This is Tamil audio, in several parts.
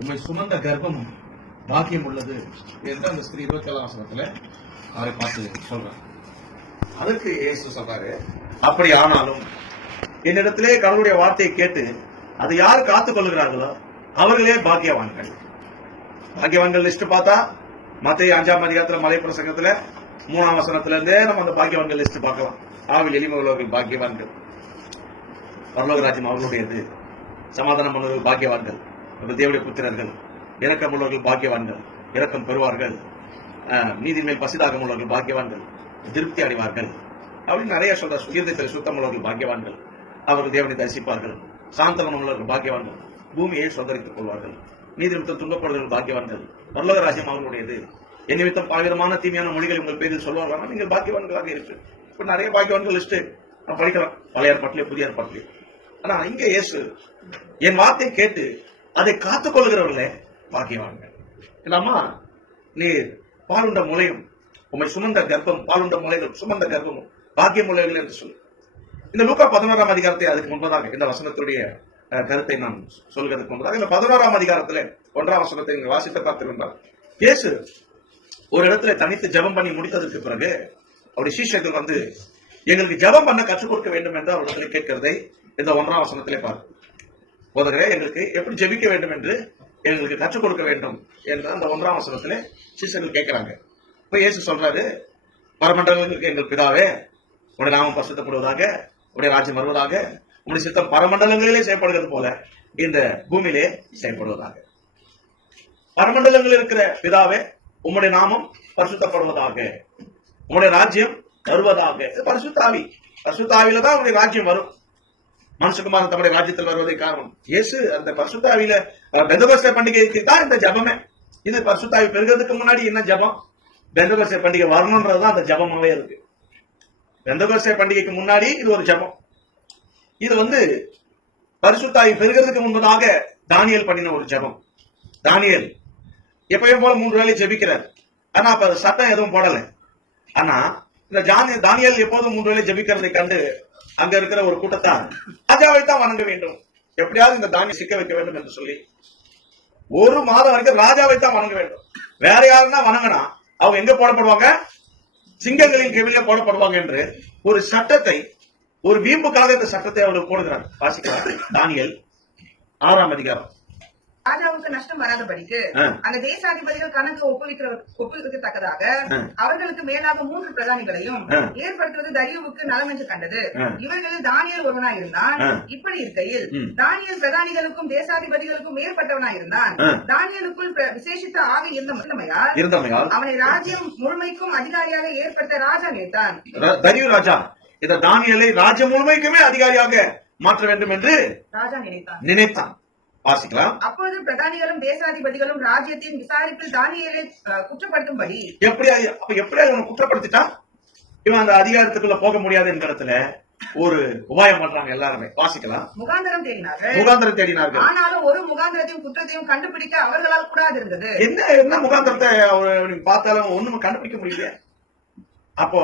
உண்மை சுமந்த கர்ப்பமும் பாக்கியம் உள்ளது என்று அந்த ஸ்திரீ 27ஆம் வசனத்துல அவரை பார்த்து சொல்றார். அதற்கு இயேசு சொல்றாரு, அப்படி ஆனாலும் என்னிடத்திலே கடவுளுடைய வார்த்தையை கேட்டு அதை யார் காத்துக் கொள்கிறார்களோ அவர்களே பாக்கியவான்கள். பாக்கியவான்கள் லிஸ்ட் பார்த்தா மத்தேயு 5ஆம் அதிகாரத்துல மலை பிரசங்கத்துல 3ஆம் வசனத்துல இருந்தே நம்ம அந்த பாக்கியவான்கள் லிஸ்ட் பார்க்கலாம். ஆவில் எளிமை உள்ளவர்கள் பாக்கியவான்கள், பரலோக ராஜ்யம் அவர்களுடையது, சமாதானம் உள்ளவர்கள் பாக்கியவான்கள், தேவனுடைய புத்திரர்கள், இரக்கம் உள்ளவர்கள் பாக்கியவான்கள், இரக்கம் பெறுவார்கள், நீதி மேல் பசிதாகம் உள்ளவர்கள் பாக்கியவான்கள், திருப்தி அடைவார்கள் அப்படின்னு நிறைய சொல்ற. சுகீர்தத்தில் சுத்தம் உள்ளவர்கள் பாக்கியவான்கள், அவர்கள் தேவனை தரிசிப்பார்கள். சாந்தமனம் உள்ளவர்கள் பாக்கியவான்கள், பூமியை சுதரித்துக் கொள்வார்கள். நீதி நிமித்தம் துன்பப்படுவர்கள் பாக்கியவான்கள், பரலோக ராஜ்யம் அவர்களுடையது. என் நிமித்தம் பலவிதமான தீமையான மொழிகள் உங்கள் பேரில் சொல்வார்கள், நீங்கள் பாக்கியவான்களாக இருக்கு. இப்ப நிறைய பாக்கியவான்கள் லிஸ்ட் நம்ம படிக்கலாம், பழைய ஏற்பாட்டிலே புதிய ஏற்பாட்டிலே. ஆனா இங்க இயேசு என் வார்த்தை கேட்டு அதை காத்துக் கொள்கிறவர்களே பாக்கியவான்கள். இல்லாமா நீர் பாலுண்ட முளையும் உண்மை சுமந்த கர்ப்பம், பாலுண்ட முளைகள் சுமந்த கர்ப்பமும் பாக்கிய முளைகள் என்று சொல்லு. இந்த லூக்கா 11ஆம் அதிகாரத்தை அதுக்கு முன்பதாக இந்த வசனத்துடைய கருத்தை நான் சொல்கிறதுக்கு முன்பதாக இந்த 11ஆம் அதிகாரத்துல 1ஆம் வசனத்தை வாசித்த பார்த்திருந்தார். இயேசு ஒரு இடத்துல தனித்து ஜெபம் பண்ணி முடித்ததற்கு பிறகு அவருடைய சீஷர்கள் வந்து எங்களுக்கு ஜெபம் பண்ண கற்றுக் கொடுக்க வேண்டும் என்று அவர்களை கேட்கிறதை இந்த 1ஆம் வசனத்திலே பார்த்து, போதகரே எங்களுக்கு எப்படி ஜெபிக்க வேண்டும் என்று எங்களுக்கு கற்றுக் கொடுக்க வேண்டும் என்று அந்த 1ஆம் வசனத்திலே சீஷர்கள் கேட்கிறாங்க. இப்ப இயேசு சொல்றாரு, பரமண்டலங்களுக்கு எங்கள் பிதாவே, உடைய நாமம் பரிசுத்தப்படுவதாக, உடைய ராஜ்யம் வருவதாக, உடைய சித்தம் பரமண்டலங்களிலே செயல்படுகிறது போல இந்த பூமியிலே செயல்படுவதாக. பரமண்டலங்களில் இருக்கிற பிதாவே, உம்முடைய நாமம் பரிசுத்தப்படுவதாக, உம்முடைய ராஜ்யம் வருவதாக. பரிசுத்தாவி, பரிசுத்தாவில தான் உடைய ராஜ்யம் வரும். மனுஷகுமாரன் தம்முடைய ராஜ்யத்தில் வருவதை காரணம் இயேசு அந்த பரிசுத்தாவில பெந்தகோஸ்தே பண்டிகைக்கு தான் இந்த ஜபமே. இது பரிசுத்தாவி பெருகிறதுக்கு முன்னாடி என்ன ஜபம்? பெந்தகோஸ்தே பண்டிகை வரணும்ன்றதுதான் அந்த ஜபமாவே இருக்கு. பெந்தகோஸ்தே பண்டிகைக்கு முன்னாடி இது ஒரு ஜபம். இது பரிசுத்தாவி பெருகிறதுக்கு முன்பதாக தானியேல் பண்ணின ஒரு ஜபம். தானியேல் எப்பயும் போல 3 வேளை ஜெபிக்கிறார். ஆனா அப்ப சட்டம் எதுவும் போடல. ஆனா இந்த தானியேல் எப்போதும் 3 வேளை ஜெபிக்கிறதை கண்டு அங்க இருக்கிற ஒரு கூட்டத்தார் ராஜாவை தான் வணங்க வேண்டும், எப்படியாவது இந்த தானியம் சிக்க வைக்க வேண்டும் என்று சொல்லி 1 மாதம் வரைக்கும் ராஜாவை தான் வணங்க வேண்டும். வேற யாருன்னா வணங்கினா அவங்க எங்க போடப்படுவாங்க? சிங்கங்களின் கீழே போடப்படுவாங்க என்று ஒரு சட்டத்தை, ஒரு வீம்புக்காக இந்த சட்டத்தை அவர்கள் போடுகிறார். வாசிக்கிறார் தானியேல் 6ஆம் அதிகாரம். ராஜாவுக்கு நஷ்டம் வராதபடிக்கு அந்த தேசாதிபதிகள் கணக்கு ஒப்புவிக்கத்தக்கதாக அவர்களுக்கு மேலாக 3 பிரதானிகளையும் ஏற்படுத்துவது தரியுவுக்கு நலம் என்று கண்டது. இவர்களில் தானியேல் ஒருவனாயிருந்தான். இப்படி இருக்கையில் தானியேல் பிரதானிகளுக்கும் தேசாதிபதிகளுக்கும் மேற்பட்டவனாயிருந்தான். தானியேலுக்குள் விசேஷித்த ஆக இருந்தமையால் அவனை ராஜ்யம் முழுமைக்கும் அதிகாரியாக ஏற்படுத்த ராஜா நினைத்தான். தரியு ராஜா இந்த தானியேலை ராஜ்யம் முழுமைக்குமே அதிகாரியாக மாற்ற வேண்டும் என்று ராஜா நினைத்தான். வாசிக்கலாம். அப்பொழுது பிரதானிகளும் தேசாதிபதிகளும் ராஜ்யத்தின் விசாரிப்பில் தானியேலை குற்றப்படுத்தும்படி எப்படியா இவன் குற்றப்படுத்திட்டான், இவன் அந்த அதிகாரத்துக்குள்ள போக முடியாது என்கிறதுல ஒரு உபாயம் பண்றாங்க எல்லாருமே. வாசிக்கலாம். முகாந்திரம் தேடினார்கள். ஆனாலும் ஒரு முகாந்திரத்தையும் குற்றத்தையும் கண்டுபிடிக்க அவர்களால் கூடாது இருந்தது. என்ன முகாந்திரத்தை பார்த்தாலும் ஒண்ணும் கண்டுபிடிக்க முடியல. அப்போ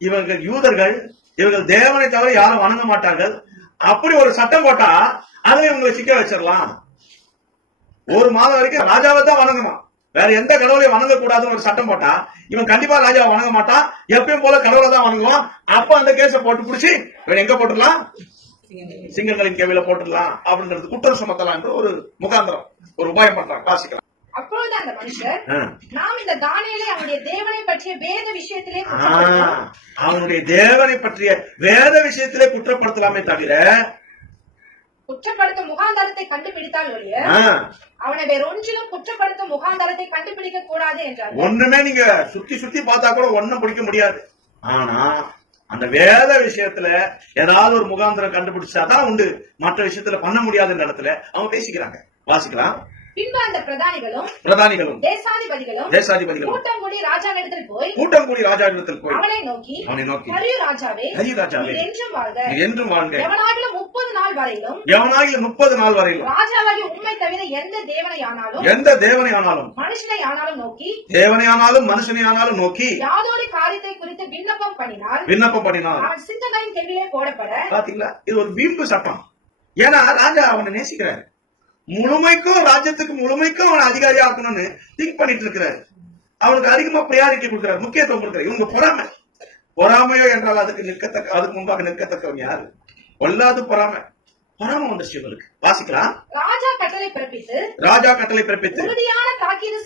இவர்கள் யூதர்கள், இவர்கள் தேவனை தவிர யாரும் வணங்க மாட்டார்கள். அப்படி ஒரு சட்டம் போட்டா அதை இவங்களை சிக்க வச்சிடலாம். 1 மாதம் வரைக்கும் ராஜாவை தான் வணங்கணும், வேற எந்த கடவுளையும் வணங்க கூடாதுன்னு ஒரு சட்டம் போட்டா இவன் கண்டிப்பா ராஜாவை வணங்க மாட்டான், எப்பயும் போல கடவுளை தான் வணங்குவான். அப்ப அந்த கேஸ போட்டு பிடிச்சி இவன் எங்க போட்டுடலாம்? சிங்கங்களின் கேவில போட்டுடலாம் அப்படின்றது குற்றம் சுமத்தலாம் என்று ஒரு முகாந்திரம், ஒரு உபாயம் பண்றாங்க. வாசிக்கலாம். அப்பொழுது அந்த மனுஷர், நாம் இந்த தானியேலை அவனுடைய தேவனை பற்றிய வேத விஷயத்திலே அவனுடைய தேவனை பற்றிய வேத விஷயத்திலே குற்றப்படுத்தலாமே தவிர குற்றப்படுத்தும் முகாந்தாரத்தை கண்டுபிடித்தால் ஒழிய அவனை வேற ஒன்றிலும் குற்றப்படுத்தும் முகாந்தாரத்தை கண்டுபிடிக்க கூடாது என்றார். ஒண்ணுமே நீங்க சுத்தி பார்த்தா கூட ஒண்ணும் பிடிக்க முடியாது. ஆனா அந்த வேத விஷயத்துல ஏதாவது ஒரு முகாந்திரம் கண்டுபிடிச்சாதான் உண்டு. மற்ற விஷயத்துல பண்ண முடியாத இடத்துல அவங்க பேசிக்கிறாங்க. வாசிக்கலாம். பின்பு அந்த பிரதானிகளும் தேசாதிபதிகளும் கூட்டம் கூடி ராஜாவிடத்தில் போய் அவனை நோக்கி ஹரி ராஜாவே என்றும் வாழ்க, எவனாகிலும் 30 நாள் வரையிலும் ராஜாவாகிய உம்மை தவிர எந்த தேவனையானாலும் மனுஷனையானாலும் நோக்கி யாதொரு காரியத்தை குறித்து விண்ணப்பம் பண்ணினால் அவன் சித்தங்களின் கேள்வியிலே போடப்பட. பாத்தீங்களா, இது ஒரு வீம்பு சட்டம். ஏன்னா ராஜா அவனை நேசிக்கிறார். முழுமைக்கும் ராஜ்யத்துக்கு முழுமைக்கும் அவன் அதிகாரியா இருக்கணும்னு திங்க் பண்ணிட்டு இருக்கிறாரு. அவனுக்கு அதிகமா ப்ரையாரிட்டி கொடுக்கிறார், முக்கியத்துவம் கொடுக்கிறார். இவங்க பொறாமையோ என்றால் அதுக்கு முன்பாக நிற்கத்தக்கவன் யாரு? பொல்லாது பொறாமை வந்துச்சு இவருக்கு. வாசிக்கலாம். ராஜா கட்டளை பிறப்பித்து உறுதியான தாக்கீது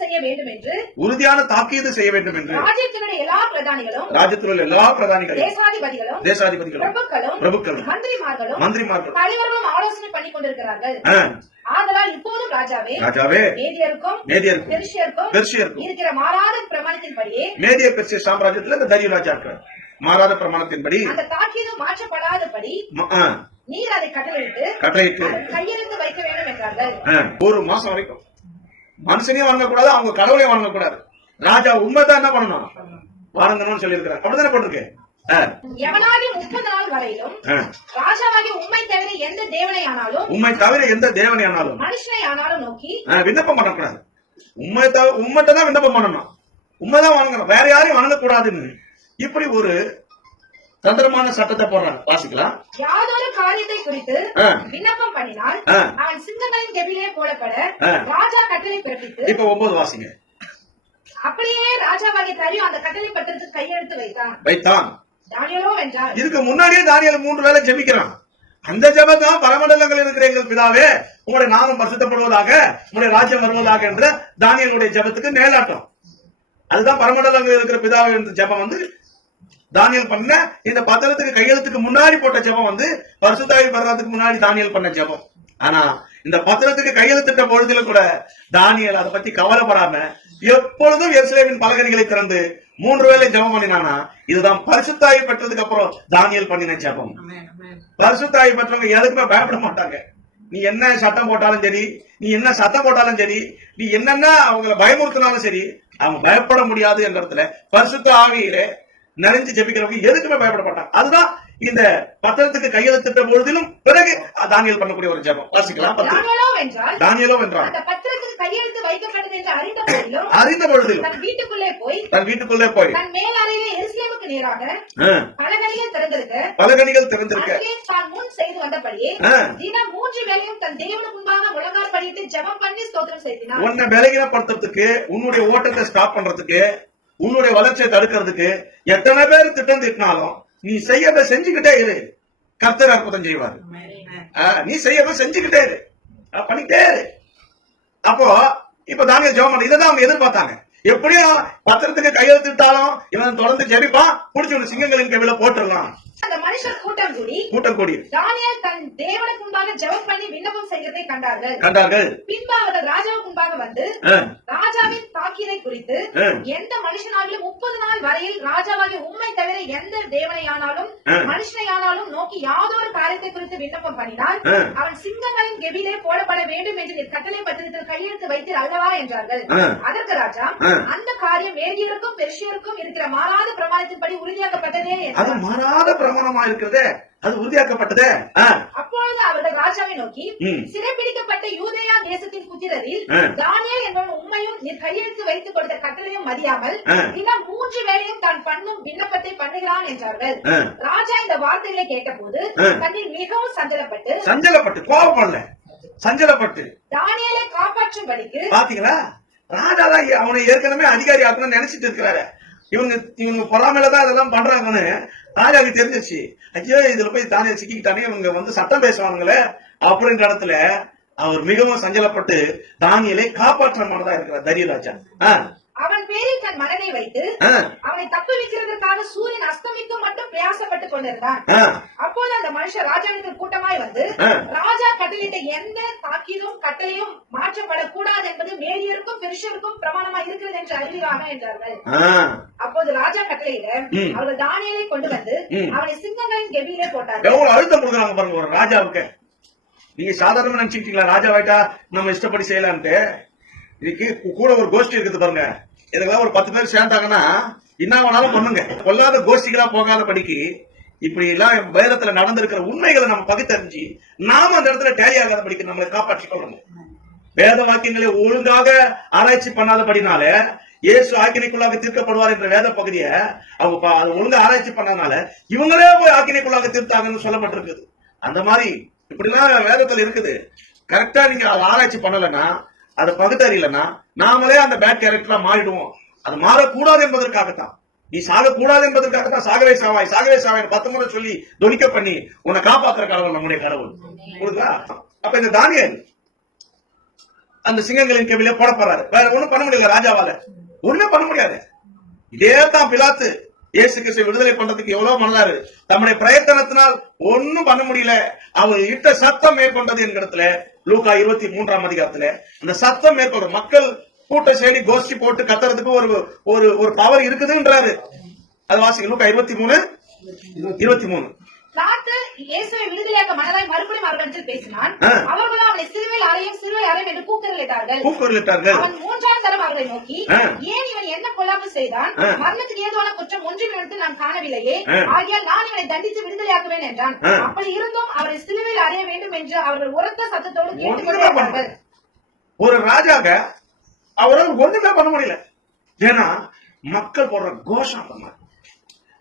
செய்ய வேண்டும் என்று ராஜ்யத்தினுடைய எல்லா பிரதானிகளும் தேசாதிபதிகளும் பிரபுக்களும் மந்திரிமார்களும் தலைவர்களும் ஆலோசனை பண்ணி கொண்டிருக்கிறார்கள். ஆதலால் இப்போதும் ராஜாவே மேதியருக்கும் பெர்ஷியருக்கும் இருக்கிற மாறாத பிரமாணத்தின்படியே மேதிய பெர்ஷிய சாம்ராஜ்யத்துல இந்த தரியு ராஜா இருக்கிறார். மாறாத பிரமாணத்தின்படி அந்த தாக்கீது மாற்றப்படாதபடி நீர் அதை கட்டளையிட்டு கையெழுத்து வைக்க வேண்டும் என்றார்கள். ஒரு மாசம் வரைக்கும் மனுஷனையும் வணங்கக்கூடாது, அவங்க கடவுளையும் வணங்கக்கூடாது. ராஜா உண்மைதான் என்ன பண்ணணும், வணங்கணும்னு சொல்லி இருக்கிறார். அப்படித்தானே போட்டிருக்கு. எவனாகி 30 நாள் வரையிலும் ராஜாவாகி உம்மை தவிர எந்த தேவனை ஆனாலும் மனுஷனை ஆனாலும் நோக்கி விண்ணப்பம் பண்ணக்கூடாது. உண்மைட்ட தான் விண்ணப்பம் பண்ணணும், உண்மைதான் வணங்கணும், வேற யாரையும் வணங்கக்கூடாதுன்னு இப்படி ஒரு தந்திரமான சட்டத்தை போடுறாங்க. வாசிக்கலாம். யாதொரு காரியத்தை குறித்து விண்ணப்பம் பண்ணினால் அவன் சிங்கங்களின் கெபிலே போடப்பட ராஜா கட்டளை பிறப்பித்து. இப்ப 9 வாசிங்க. அப்படியே ராஜாவாகிய தரியு அந்த கட்டளை பத்திரத்துக்கு கையெழுத்து வைத்தான். தானியேலோ வென்றார். இதுக்கு முன்னாடியே தானியேல் 3 வேளை ஜெபிக்கிறான். அந்த ஜெபம் தான் பரமண்டலங்கள் இருக்கிற எங்கள் பிதாவே உங்களுடைய நாமம் பரிசுத்தப்படுவதாக, உங்களுடைய ராஜ்யம் வருவதாக என்ற தானியேலுடைய ஜெபத்துக்கு மேலாட்டம். அதுதான் பரமண்டலங்கள் இருக்கிற பிதாவே என்ற ஜெபம் வந்து தானியேல் பண்ண. இந்த பத்திரத்துக்கு கையெழுத்துக்கு முன்னாடி போட்ட ஜெபம் வந்து பரிசுத்தாவி வர்றதுக்கு முன்னாடி தானியேல் பண்ண ஜெபம். ஆனா இந்த பத்திரத்துக்கு கையெழுத்திட்ட பொழுதுல கூட தானியேல் அதை பத்தி கவலைப்படாம எப்பொழுதும் எருசலேமின் பலகணிகளை திறந்து 3 வேளை ஜெபம் பண்ணினானா. இதுதான் பரிசுத்தாவி பெற்றதுக்கு அப்புறம் தானியேல் பண்ணின ஜெபம். பரிசுத்தாவி பெற்றவங்க எதுக்குமே பயப்பட மாட்டாங்க. நீ என்ன சட்டம் போட்டாலும் சரி, நீ என்ன சத்தம் போட்டாலும் சரி, நீ என்னன்னா அவங்களை பயமுறுத்தினாலும் சரி, அவங்க பயப்பட முடியாது என்ற இடத்துல பரிசுத்த ஆவியிலே நிறைஞ்சு ஜெபிக்கிறவங்க எதுக்குமே பயப்பட மாட்டாங்க. அதுதான் இந்த பத்திரத்துக்கு கையெழுத்திட்ட பொழுதிலும் பிறகு தானியேல் பண்ணக்கூடிய ஒரு ஜெபம். வாசிக்கலாம். தானியேலோ வென்றான். கையெழுத்து வைக்கப்பட்டது என்று அறிந்த பொழுதிலும் தன் வீட்டுக்குள்ளே போய் தன் மேல் அறையிலே எருசலேமுக்கு நேராக பலகணிகள் திறந்திருக்க தான் முன் செய்து வந்தபடியே தினம் 3 வேளையும் தன் தேவனுக்கு முன்பாக முழங்கால் படியிட்டு ஜெபம் பண்ணி ஸ்தோத்திரம் செய்தார். உன்னை பலகீனப்படுத்துறதுக்கு, உன்னுடைய ஓட்டத்தை ஸ்டாப் பண்றதுக்கு, உன்னுடைய வளர்ச்சியை தடுக்கிறதுக்கு எத்தனை பேர் திட்டம் திட்டினாலும் நீ செய்யறத செஞ்சுக்கிட்டே இரு, கர்த்தர் அற்புதம் செய்வார். நீ செய்யறத செஞ்சுக்கிட்டே இரு, பண்ணிக்கிட்டே இரு. அப்போ இப்ப தானியேல் ஜெபம் பண்ண இதான் அவங்க எதிர்பார்த்தாங்க. எப்படியும் பத்திரத்துக்கு கையெழுத்திட்டாலும் இவன் தொடர்ந்து ஜெபிப்பான், புடிச்சு ஒரு சிங்கங்களின் கவில போட்டுடலாம். அந்த மனுஷர் கூட்டம் கூடி தானியேல் தன் தேவனுக்கு முன்பாக ஜெபம் பண்ணி விண்ணப்பம் செய்யறதை கண்டார்கள். பின்பு அவர்கள் ராஜாவுக்கு முன்பாக வந்து ராஜாவின் தாக்கீதை குறித்து எந்த மனுஷனாகிலும் 30 நாள் வரையில் ராஜாவாகிய உம்மை தவிர எந்த தேவனையானாலும் மனுஷனையானாலும் நோக்கி யாதொரு காரியத்தை குறித்து விண்ணப்பம் பண்ணினால் அவன் சிங்கங்களின் கெபிலே போடப்பட வேண்டும் என்று கட்டளை பத்திரத்தில் கையெழுத்து வைத்தீர் அல்லவா என்றார்கள். அதற்கு ராஜா, அந்த காரியம் மேதியருக்கும் பெர்ஷியருக்கும் இருக்கிற மாறாத பிரமாணத்தின்படி உறுதியாக்கப்பட்டதே. அது மாறாத பிரமாணமா இருக்கிறது, அது உறுதியாக்கப்பட்டது. அப்பொழுது அவர்கள் ராஜாவை நோக்கி, சிறைப்பிடிக்கப்பட்ட யூதேயா தேசத்தின் புத்திரரில் தானியேல் என்பவன் உண்மையும் நீர் கையெழுத்து வைத்துக் கொடுத்த கட்டளையும் மதியாமல் தினம் 3 வேளையும் தான் பண்ணும் விண்ணப்பத்தை பண்ணுகிறான் என்றார்கள். ராஜா இந்த வார்த்தைகளை கேட்டபோது தன்னில் மிகவும் சஞ்சலப்பட்டு கோபப்படல, சஞ்சலப்பட்டு தானியேலை காப்பாற்றும்படிக்கு. பாத்தீங்களா, ராஜா தான் அவனை ஏற்கனவே அதிகாரி ஆக்கணும்னு நினைச்சிட்டு இருக்கிறாரு. இவங்க பொறாமையிலதான் இதெல்லாம் பண்றாங்கன்னு ராஜாவுக்கு தெரிஞ்சிருச்சு. ஐயோ, இதுல போய் தானியேல் சிக்கிக்கிட்டானே, இவங்க வந்து சட்டம் பேசுவாங்களே அப்படின்ற இடத்துல அவர் மிகவும் சஞ்சலப்பட்டு தானியேலை காப்பாற்றமானதா இருக்கிறார் தரியு ராஜா. அவன் பேரில் தன் மனதை வைத்து அவனை தப்புவிக்கிறதற்காக சூரியன் அஸ்தமிக்கும் மட்டும் பிரயாசப்பட்டுக் கொண்டிருந்தான். அப்போது அந்த மனுஷர் ராஜாவிற்கு கூட்டமாய் வந்து, ராஜா கட்டளையிட்ட எந்த தாக்கீதும் கட்டளையும் மாற்றப்படக்கூடாது என்பது மேதியருக்கும் பெர்ஷியருக்கும் பிரமாணமாய் இருக்கிறது என்று அறிவீராக என்றார்கள். அப்போது ராஜா கட்டளையிட அவர்கள் தானியேலை கொண்டு வந்து அவனை சிங்கங்களின் கெபியிலே போட்டார்கள். எவ்வளவு அழுத்தம் கொடுக்குறாங்க பாருங்க ஒரு ராஜாவுக்கு. நீங்க சாதாரணமா நினைச்சுக்கிட்டீங்களா ராஜாவாயிட்டா நம்ம இஷ்டப்படி செய்யலான்ட்டு? இதுக்கு கூட ஒரு கோஷ்டி இருக்குது பாருங்க. இதெல்லாம் ஒரு 10 பேர் சேர்ந்தாங்கன்னா என்ன வேணாலும் பண்ணுங்க. கொல்லாத கோஷ்டிகளா போகாத படிக்கு இப்படி எல்லாம் வேதத்துல நடந்திருக்கிற உண்மைகளை நம்ம பகுத்தறிஞ்சு நாம அந்த இடத்துல டேலி ஆகாத படிக்க நம்மளை காப்பாற்றிக் கொள்ளணும். வேத வாக்கியங்களை ஒழுங்காக ஆராய்ச்சி பண்ணாதபடினால இயேசு ஆக்கினைக்குள்ளாக தீர்க்கப்படுவார் என்ற வேத பகுதியை அவங்க ஒழுங்கா ஆராய்ச்சி பண்ணதுனால இவங்களே போய் ஆக்கினைக்குள்ளாக தீர்த்தாங்கன்னு சொல்லப்பட்டிருக்குது. அந்த மாதிரி இப்படிலாம் வேதத்துல இருக்குது. கரெக்டா நீங்க அதை ஆராய்ச்சி பண்ணலன்னா, அதை பகுத்தறியலன்னா, நாமளே அந்த பேட் கேரக்டரா மாறிடுவோம். அது மாறக்கூடாது என்பதற்காகத்தான். நீ சாகக்கூடாது என்பதற்காகத்தான் சாகவே சாவாய் சாகவே சாவாய் 10 முறை சொல்லி தொனிக்க பண்ணி உன்னை காப்பாற்றுற கடவுள் நம்முடைய கடவுள். புரியுதா? அப்ப இந்த தானியேல் அந்த சிங்கங்களின் கெபில போடப்படுறாரு. வேற ஒண்ணும் பண்ண முடியல ராஜாவால, ஒண்ணுமே பண்ண முடியாது. இதே தான் பிலாத்து இயேசு கிறிஸ்துவை விடுதலை பண்றதுக்கு எவ்வளவு பண்ணாரு. தம்முடைய பிரயத்தனத்தினால் ஒன்னும் பண்ண முடியல. அவர் இட்ட சத்தம் மேற்கொண்டது என்கிறதுல லூக்கா 23ஆம் அதிகாரத்துல அந்த சத்தம் மேற்கொண்ட மக்கள் கூட்ட சேடி கோஷ்டி போட்டு கத்துறதுக்கு ஒரு ஒரு பவர் இருக்குதுன்றாரு. அது வாசிங்க லூக்கா 23:23. பிலாத்து இயேசுவை விடுதலையாக்க மனதாய் மறுபடியும் அவர்களிடத்தில் பேசினான். அவர்களும் அவனை சிலுவையில் அறையும் என்று கூக்குரலிட்டார்கள். அவன் 3ஆம் தரம் அவர்களை நோக்கி, ஏன் இவன் என்ன பொல்லாப்பு செய்தான்? மரணத்துக்கு ஏதுவான குற்றம் ஒன்றின் இடத்தில் நான் காணவில்லையே. ஆகையால் நான் இவனை தண்டித்து விடுதலையாக்குவேன் என்றான். அப்படி இருந்தும் அவரை சிலுவையில் அறைய வேண்டும் என்று அவர்கள் உரத்த சத்தத்தோடு கேட்டுக்கொண்டிருந்தார்கள். ஒரு ராஜாக அவரால் ஒண்ணுமே பண்ண முடியல. ஏன்னா மக்கள் போடுற கோஷம் பண்ணாங்க.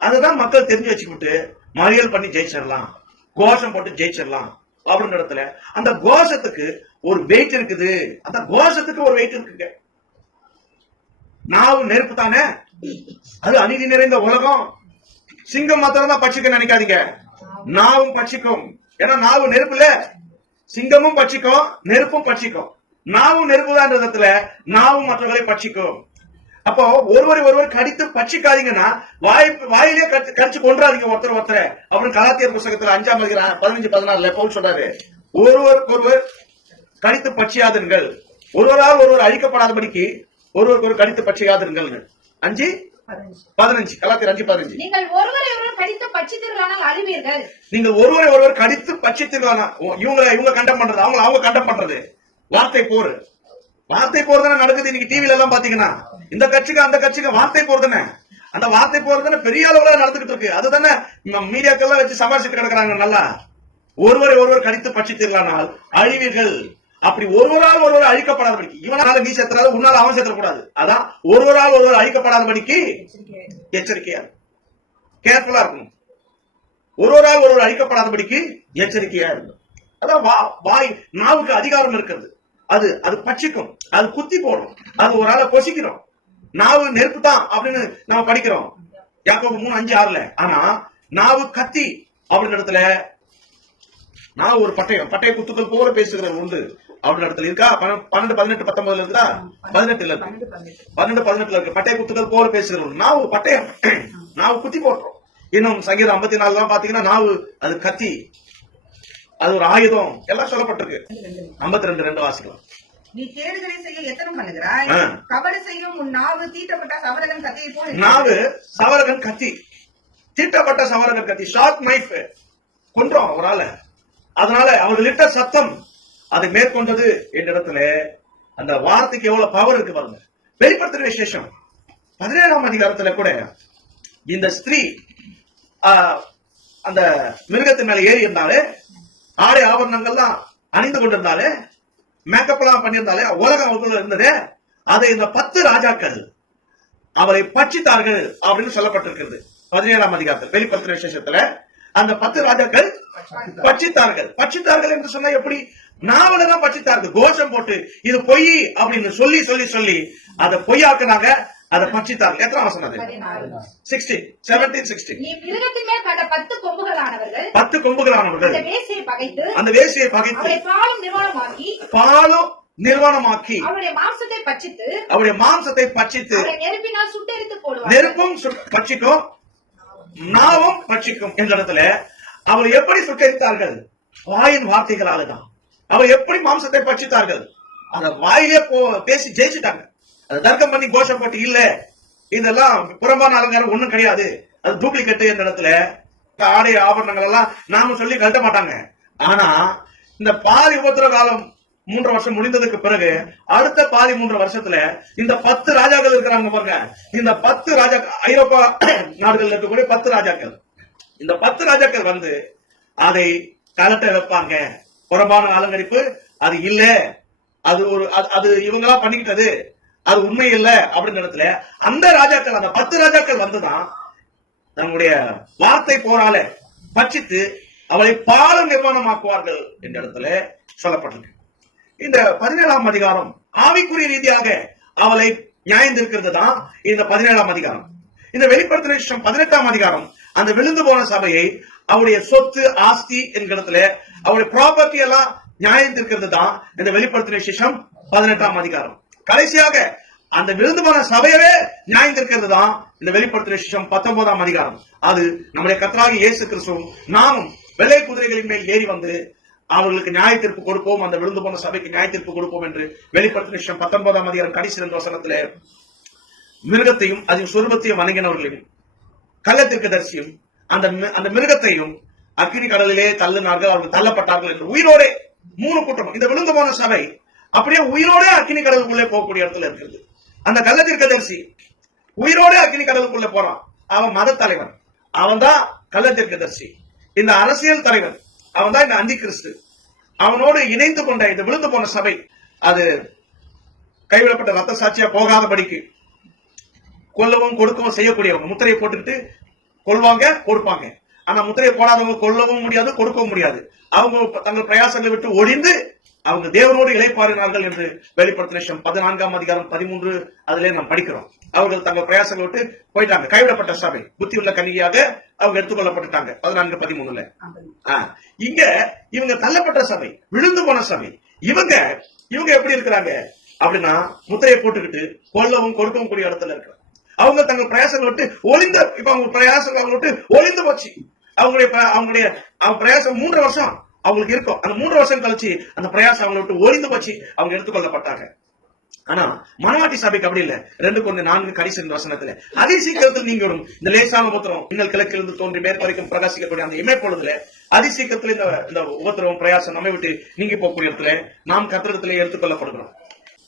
அதுதான் மக்கள் தெரிஞ்சு வச்சுக்கிட்டு மறியல் பண்ணி ஜெயிச்சிடலாம், கோஷம் போட்டு ஜெயிச்சிடலாம் அப்படின்ற இடத்துல அந்த கோஷத்துக்கு ஒரு வெயிட் இருக்குது. அந்த கோஷத்துக்கு ஒரு வெயிட் இருக்குங்க. நாவு நெருப்பு தானே, அது அநீதி நிறைந்த உலகம். சிங்கம் மாத்திரம் தான் பட்சிக்க நினைக்காதீங்க, நாவும் பட்சிக்கும். ஏன்னா நாவு நெருப்புல, சிங்கமும் பட்சிக்கும் நெருப்பும் பட்சிக்கும். நாவும் நெருப்புதான் விதத்துல நாவும் மற்றவர்களை பட்சிக்கும். அப்போ ஒருவர் கடித்து பட்சிக்காதீங்கன்னா வாயிலே கடிச்சு கொன்றாதீங்க ஒருத்தர் அப்படின்னு கலாத்தியர் புத்தகத்துல 5ஆம் அதிகாரம் 15-16 பவுல் சொல்றாரு. ஒருவர் கடித்து பட்சியாதுங்கள், ஒருவரால் அழிக்கப்படாதபடிக்கு ஒருவர் கடித்து பட்சியாதுங்கள். 5:15 கலாத்தியர் 5:15. நீங்கள் ஒருவரை கடித்து பட்சித்தீர்களானால் அழிவீர்கள். நீங்கள் ஒருவரை கடித்து பட்சித்தீர்களானா, இவங்க கண்டம் பண்றது, அவங்க கண்டம் பண்றது வார்த்தை போர் தானே நடக்குது இன்னைக்கு டிவில எல்லாம் பாத்தீங்கன்னா. இந்த கட்சிக்கு அந்த கட்சிக்கு வார்த்தை போர் தானே, அந்த வார்த்தை போர் தானே பெரிய அளவுல நடந்துகிட்டு இருக்கு. அதுதானே மீடியாக்கெல்லாம் வச்சு சமாளிச்சுட்டு கிடக்குறாங்க. நல்லா ஒருவர் கடித்து பட்சித்தீர்களானால் அழிவீர்கள். அப்படி ஒருவரால் அழிக்கப்படாதபடிக்கு, இவனால நீ செத்துறாது, உன்னால அவன் செத்துறக்கூடாது. அதான் ஒருவரால் அழிக்கப்படாதபடிக்கு எச்சரிக்கையா கேர்ஃபுல்லா இருக்கணும். ஒருவரால் அழிக்கப்படாதபடிக்கு எச்சரிக்கையா இருக்கணும். அதான் வாய் நாவுக்கு அதிகாரம் இருக்கிறது. அது பட்சிக்கும், அது குத்தி போடும், அது ஒரு ஆளை பொசிக்கிறோம். நாவு நெருப்பு தான் அப்படின்னு நம்ம படிக்கிறோம் யாக்கோபு 3:5-6. ஆனா நாவு கத்தி அப்படின்ற இடத்துல நாவு ஒரு பட்டய குத்துக்கள் போல பேசுகிறது உண்டு அப்படின்ற இடத்துல இருக்கா? 12, 18, 19 இருக்குதா? 18 இருக்கு. 12, 18 இருக்கு. பட்டய குத்துக்கள் போல பேசுகிறது நாவு பட்டயம், நாவு குத்தி போட்டுரும். இன்னும் சங்கீதம் 54 தான் பாத்தீங்கன்னா நாவு அது கத்தி, அது ஒரு ஆயுதம் எல்லாம் சொல்லப்பட்டிருக்கு. 52:2 வாசிக்கலாம். நீ கேடுகளை செய்ய எத்தனம் பண்ணுகிறாய், கபடு செய்யும் உன் நாவு தீட்டப்பட்ட சவரகன் கத்தியை போல். நாவு சவரகன் கத்தி, தீட்டப்பட்ட சவரகன் கத்தி, ஷார்ப் நைஃப் கொன்றோம் அவரால. அதனால அவர்களிட்ட சத்தம் அதை மேற்கொண்டது என்ற இடத்துல அந்த வார்த்தைக்கு எவ்வளவு பவர் இருக்கு பாருங்க. வெளிப்படுத்துற விசேஷம் 17ஆம் அதிகாரத்துல கூட இந்த ஸ்திரீ அந்த மிருகத்தின் மேல ஏறி இருந்தாலே, ஆடை ஆபரணங்கள் தான் அணிந்து கொண்டிருந்தாலே, மேக்கப் எல்லாம் பண்ணியிருந்தாலே, உலகம் அவர்கள் இருந்தது. அதை இந்த 10 ராஜாக்கள் அவரை பட்சித்தார்கள் அப்படின்னு சொல்லப்பட்டிருக்கிறது 17ஆம் அதிகாரத்தில். வெளிப்படுத்துற விசேஷத்துல அந்த 10 ராஜாக்கள் பட்சித்தார்கள் என்று சொன்னா எப்படி? நாவலதான் பட்சித்தார்கள், கோஷம் போட்டு இது பொய் அப்படின்னு சொல்லி சொல்லி சொல்லி அதை பொய்யாக்குனாங்க, அதை பட்சித்தார்கள். எத்தனை வசனம் அது? 17:16. நீ மிருகத்தின் மேல் கண்ட 10 கொம்புகளானவர்கள் அந்த வேசியை பகைத்து பாலும் நிர்வாணமாக்கி அவருடைய மாம்சத்தை பட்சித்து நெருப்பும் பட்சிக்கும் நாவும் பட்சிக்கும் என்ற இடத்துல அவர் எப்படி சுட்டரித்தார்கள்? வாயின் வார்த்தைகளால தான். அவர் எப்படி மாம்சத்தை பட்சித்தார்கள்? அந்த வாயிலே பேசி ஜெயிச்சுட்டாங்க. அது தர்க்கம் பண்ணி கோஷம் போட்டு இல்ல இதெல்லாம் புறம்பான அலங்காரம் ஒண்ணும் கிடையாது, அது டூப்ளிகேட் என்ற இடத்துல ஆடை ஆபரணங்கள் எல்லாம் நாம சொல்லி கழட்ட மாட்டாங்க. ஆனா இந்த பாதி உபத்திர காலம் 3 வருஷம் முடிந்ததுக்கு பிறகு அடுத்த பாதி 3 வருஷத்துல இந்த 10 ராஜாக்கள் இருக்கிறாங்க பாருங்க. இந்த 10 ராஜாக்கள் ஐரோப்பா நாடுகள்ல இருக்கக்கூடிய 10 ராஜாக்கள், இந்த 10 ராஜாக்கள் வந்து அதை கலட்ட வைப்பாங்க. புறம்பான அலங்கரிப்பு அது இல்ல, அது இவங்களா பண்ணிக்கிட்டது, அது உண்மை இல்ல அப்படின்ற இடத்துல அந்த ராஜாக்கள், அந்த 10 ராஜாக்கள் வந்துதான் தன்னுடைய வார்த்தை போரால பட்சித்து அவளை பாலும் நிர்வாணமாக்குவார்கள் என்ற இடத்துல சொல்லப்பட்டிருக்கு. இந்த 17ஆம் அதிகாரம் ஆவிக்குரிய ரீதியாக அவளை நியாயந்திருக்கிறது தான் இந்த 17ஆம் அதிகாரம். இந்த வெளிப்படுத்தின விசேஷம் 18ஆம் அதிகாரம் அந்த விழுந்து போன சபையை அவருடைய சொத்து ஆஸ்தி என்கிறதுல அவருடைய ப்ராப்பர்ட்டி எல்லாம் நியாயந்திருக்கிறது தான் இந்த வெளிப்படுத்தின விசேஷம் 18ஆம் அதிகாரம். கடைசியாக அந்த விழுந்து போன சபையவே நியாயந்திருக்கிறது தான் இந்த வெளிப்படுத்தின விசேஷம் 19ஆம் அதிகாரம். அது நம்முடைய கர்த்தராகிய இயேசு கிறிஸ்துவும் நாமும் வெள்ளை குதிரைகளின் மேல் ஏறி வந்து அவர்களுக்கு நியாய தீர்ப்பு கொடுப்போம், அந்த விழுந்து போன சபைக்கு நியாய தீர்ப்பு கொடுப்போம் என்று வெளிப்படுத்தின விசேஷம் 19ஆம் அதிகாரம் கடைசி 2 வசனத்திலே மிருகத்தையும் அதன் சொரூபத்தையும் வணங்கினவர்களையும் கள்ளத்தீர்க்கதரிசியும் அந்த மிருகத்தையும் அக்கினி கடலிலே தள்ளினார்கள், அவர்கள் தள்ளப்பட்டார்கள் என்று உயிரோடே 3 கூட்டம். இந்த விழுந்து போன சபை அப்படியே உயிரோட அக்கினி கடலுக்குள்ளே போகக்கூடிய இடத்துல இருக்கிறது. அந்த கள்ளத்தீர்க்கதரிசி உயிரோட அக்கினி கடலுக்குள்ள போறான். அவன் மத தலைவன், அவன் தான் கள்ளத்தீர்க்கதரிசி. இந்த அரசியல் தலைவன் அவன் தான் இந்த அந்தி கிறிஸ்து. அவனோடு இணைந்து கொண்ட இந்த விழுந்து போன சபை அது கைவிடப்பட்ட ரத்த சாட்சியா போகாதபடிக்கு கொல்லவும் கொடுக்கவும் செய்யக்கூடியவங்க. முத்திரையை போட்டுக்கிட்டு கொள்வாங்க, கொடுப்பாங்க. ஆனா முத்திரையை போடாதவங்க கொல்லவும் முடியாது, கொடுக்கவும் முடியாது. அவங்க தங்கள் பிரயாசங்களை விட்டு ஒழிந்து அவங்க தேவனோடு இளைப்பாறினார்கள் என்று வெளிப்படுத்தின விசேஷம் 14ஆம் அதிகாரம் 13 அதிலே நாம் படிக்கிறோம். அவர்கள் தங்கள் பிரயாசங்களை விட்டு போயிட்டாங்க. கைவிடப்பட்ட சபை, புத்தி உள்ள கன்னிகையாக அவங்க எடுத்துக்கொள்ளப்பட்டுட்டாங்க 14:13. இங்க இவங்க தள்ளப்பட்ட சபை, விழுந்து போன சபை. இவங்க எப்படி இருக்கிறாங்க அப்படின்னா முத்திரையை போட்டுக்கிட்டு கொல்லவும் கொடுக்கவும் கூடிய இடத்துல இருக்கிறாங்க. அவங்க தங்கள் பிரயாசங்களை விட்டு ஒளிந்த, இப்ப அவங்க பிரயாசம் அவங்க விட்டு ஒளிந்து போச்சு. அவங்களுடைய பிரயாசம் 3 வருஷம் அவங்களுக்கு இருக்கும். அந்த 3 வருஷம் கழிச்சு அந்த பிரயாசம் அவங்களை விட்டு ஒளிந்து போச்சு, அவங்க எடுத்துக்கொள்ளப்பட்டாங்க. ஆனா மனவாட்டி சபைக்கு அப்படி இல்ல. 2:4 கடைசி 2 வசனத்துல அதே சீக்கிரத்தில் நீங்க வரும் இந்த லேசான உபத்திரம் இன்னல் கிழக்கிலிருந்து தோன்றி மேற்கு வரைக்கும் பிரகாசிக்கக்கூடிய அந்த இமைப்பொழுதுல அதே சீக்கிரத்தில் இந்த உபத்திரவம் பிரயாசம் நம்மை விட்டு நீங்கி போகக்கூடிய இடத்துல நாம் கத்திரத்திலே எடுத்துக்கொள்ளப்படுகிறோம்.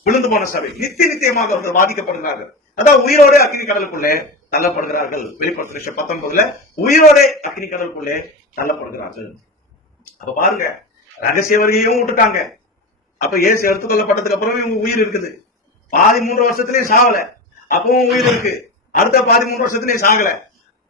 விழுந்து போன சபை நித்தியமாக அவர்கள் பாதிக்கப்படுகிறார்கள். அதான் உயிரோட அக்கினி கடலுக்குள்ளே தள்ளப்படுகிறார்கள். வெளிப்படுத்தின விசேஷம் 19 உயிரோட அக்கினி கடலுக்குள்ளே தள்ளப்படுகிறார்கள். அப்ப பாருங்க, ரகசிய வருகையும் விட்டுட்டாங்க. அப்ப இயேசு எடுத்துக்கொள்ளப்பட்டதுக்கு அப்புறம் இவங்க உயிர் இருக்குது. 13 வருஷத்துலயும் சாகல, அப்பவும் உயிர் இருக்கு. அடுத்த 13 வருஷத்துலயும் சாகல.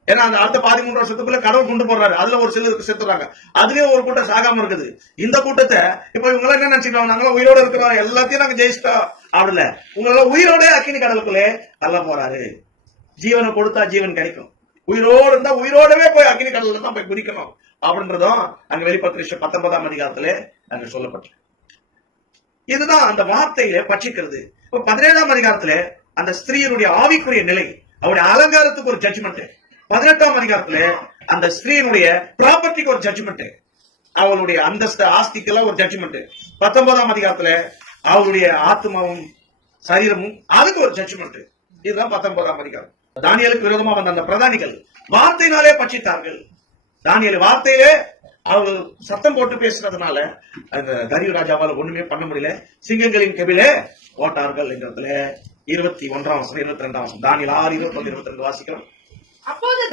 ஏன்னா அந்த அடுத்த 13 வருஷத்துக்குள்ள கடவுள் கொண்டு போறாரு. அதுல ஒரு சிலருக்கு செத்துறாங்க, அதுலயும் ஒரு கூட்டம் சாகாம இருக்குது. இந்த கூட்டத்தை இப்ப இவங்க எல்லாம் என்ன நினைச்சுக்கலாம், நாங்க உயிரோட இருக்கிறோம், எல்லாத்தையும் நாங்க ஜெயிச்சிட்டோம் அப்படில. உங்களெல்லாம் உயிரோட அக்கினி கடலுக்குள்ளே தள்ள போறாரு. ஜீவனை கொடுத்தா ஜீவன் கிடைக்கும். உயிரோடு இருந்தா உயிரோடவே போய் அக்கினி கடல்ல தான் போய் குதிக்கணும் அப்படின்றதும் அங்க வெளிப்படுத்தின விசேஷம் 19ஆம் அதிகாரத்திலே அங்க சொல்லப்பட்டு. இதுதான் அந்த வார்த்தையில பட்சிக்கிறது. 17ஆம் அதிகாரத்துல அந்த ஸ்திரீனுடைய ஆவிக்குரிய நிலை, அவருடைய அலங்காரத்துக்கு ஒரு ஜட்ஜ்மெண்ட். 18ஆம் அதிகாரத்துல அந்த ஸ்திரீனுடைய ப்ராப்பர்ட்டிக்கு ஒரு ஜட்ஜ்மெண்ட், அவளுடைய அந்தஸ்து ஆஸ்திக்கெல்லாம் ஒரு ஜட்ஜ்மெண்ட். 19ஆம் அதிகாரத்துல அவருடைய ஆத்மாவும் சரீரமும் அதுக்கு ஒரு ஜட்ஜ்மெண்ட். இதுதான் 19ஆம் அதிகாரம். தானியேலுக்கு விரோதமா வந்த அந்த பிரதானிகள் வார்த்தையினாலே பட்சித்தார்கள். தானியேல் வார்த்தையிலே அவர்கள் சத்தம் போட்டு பேசுறதுனால அந்த தரியு ராஜாவால் ஒண்ணுமே பண்ண முடியல. சிங்கங்களின் கெபிலே போட்டார்கள் என்கிறதுல 21ஆம் வசனம் 22ஆம் வசனம் தானியேல் 6:21-22 வாசிக்கிறோம். அப்பொழுது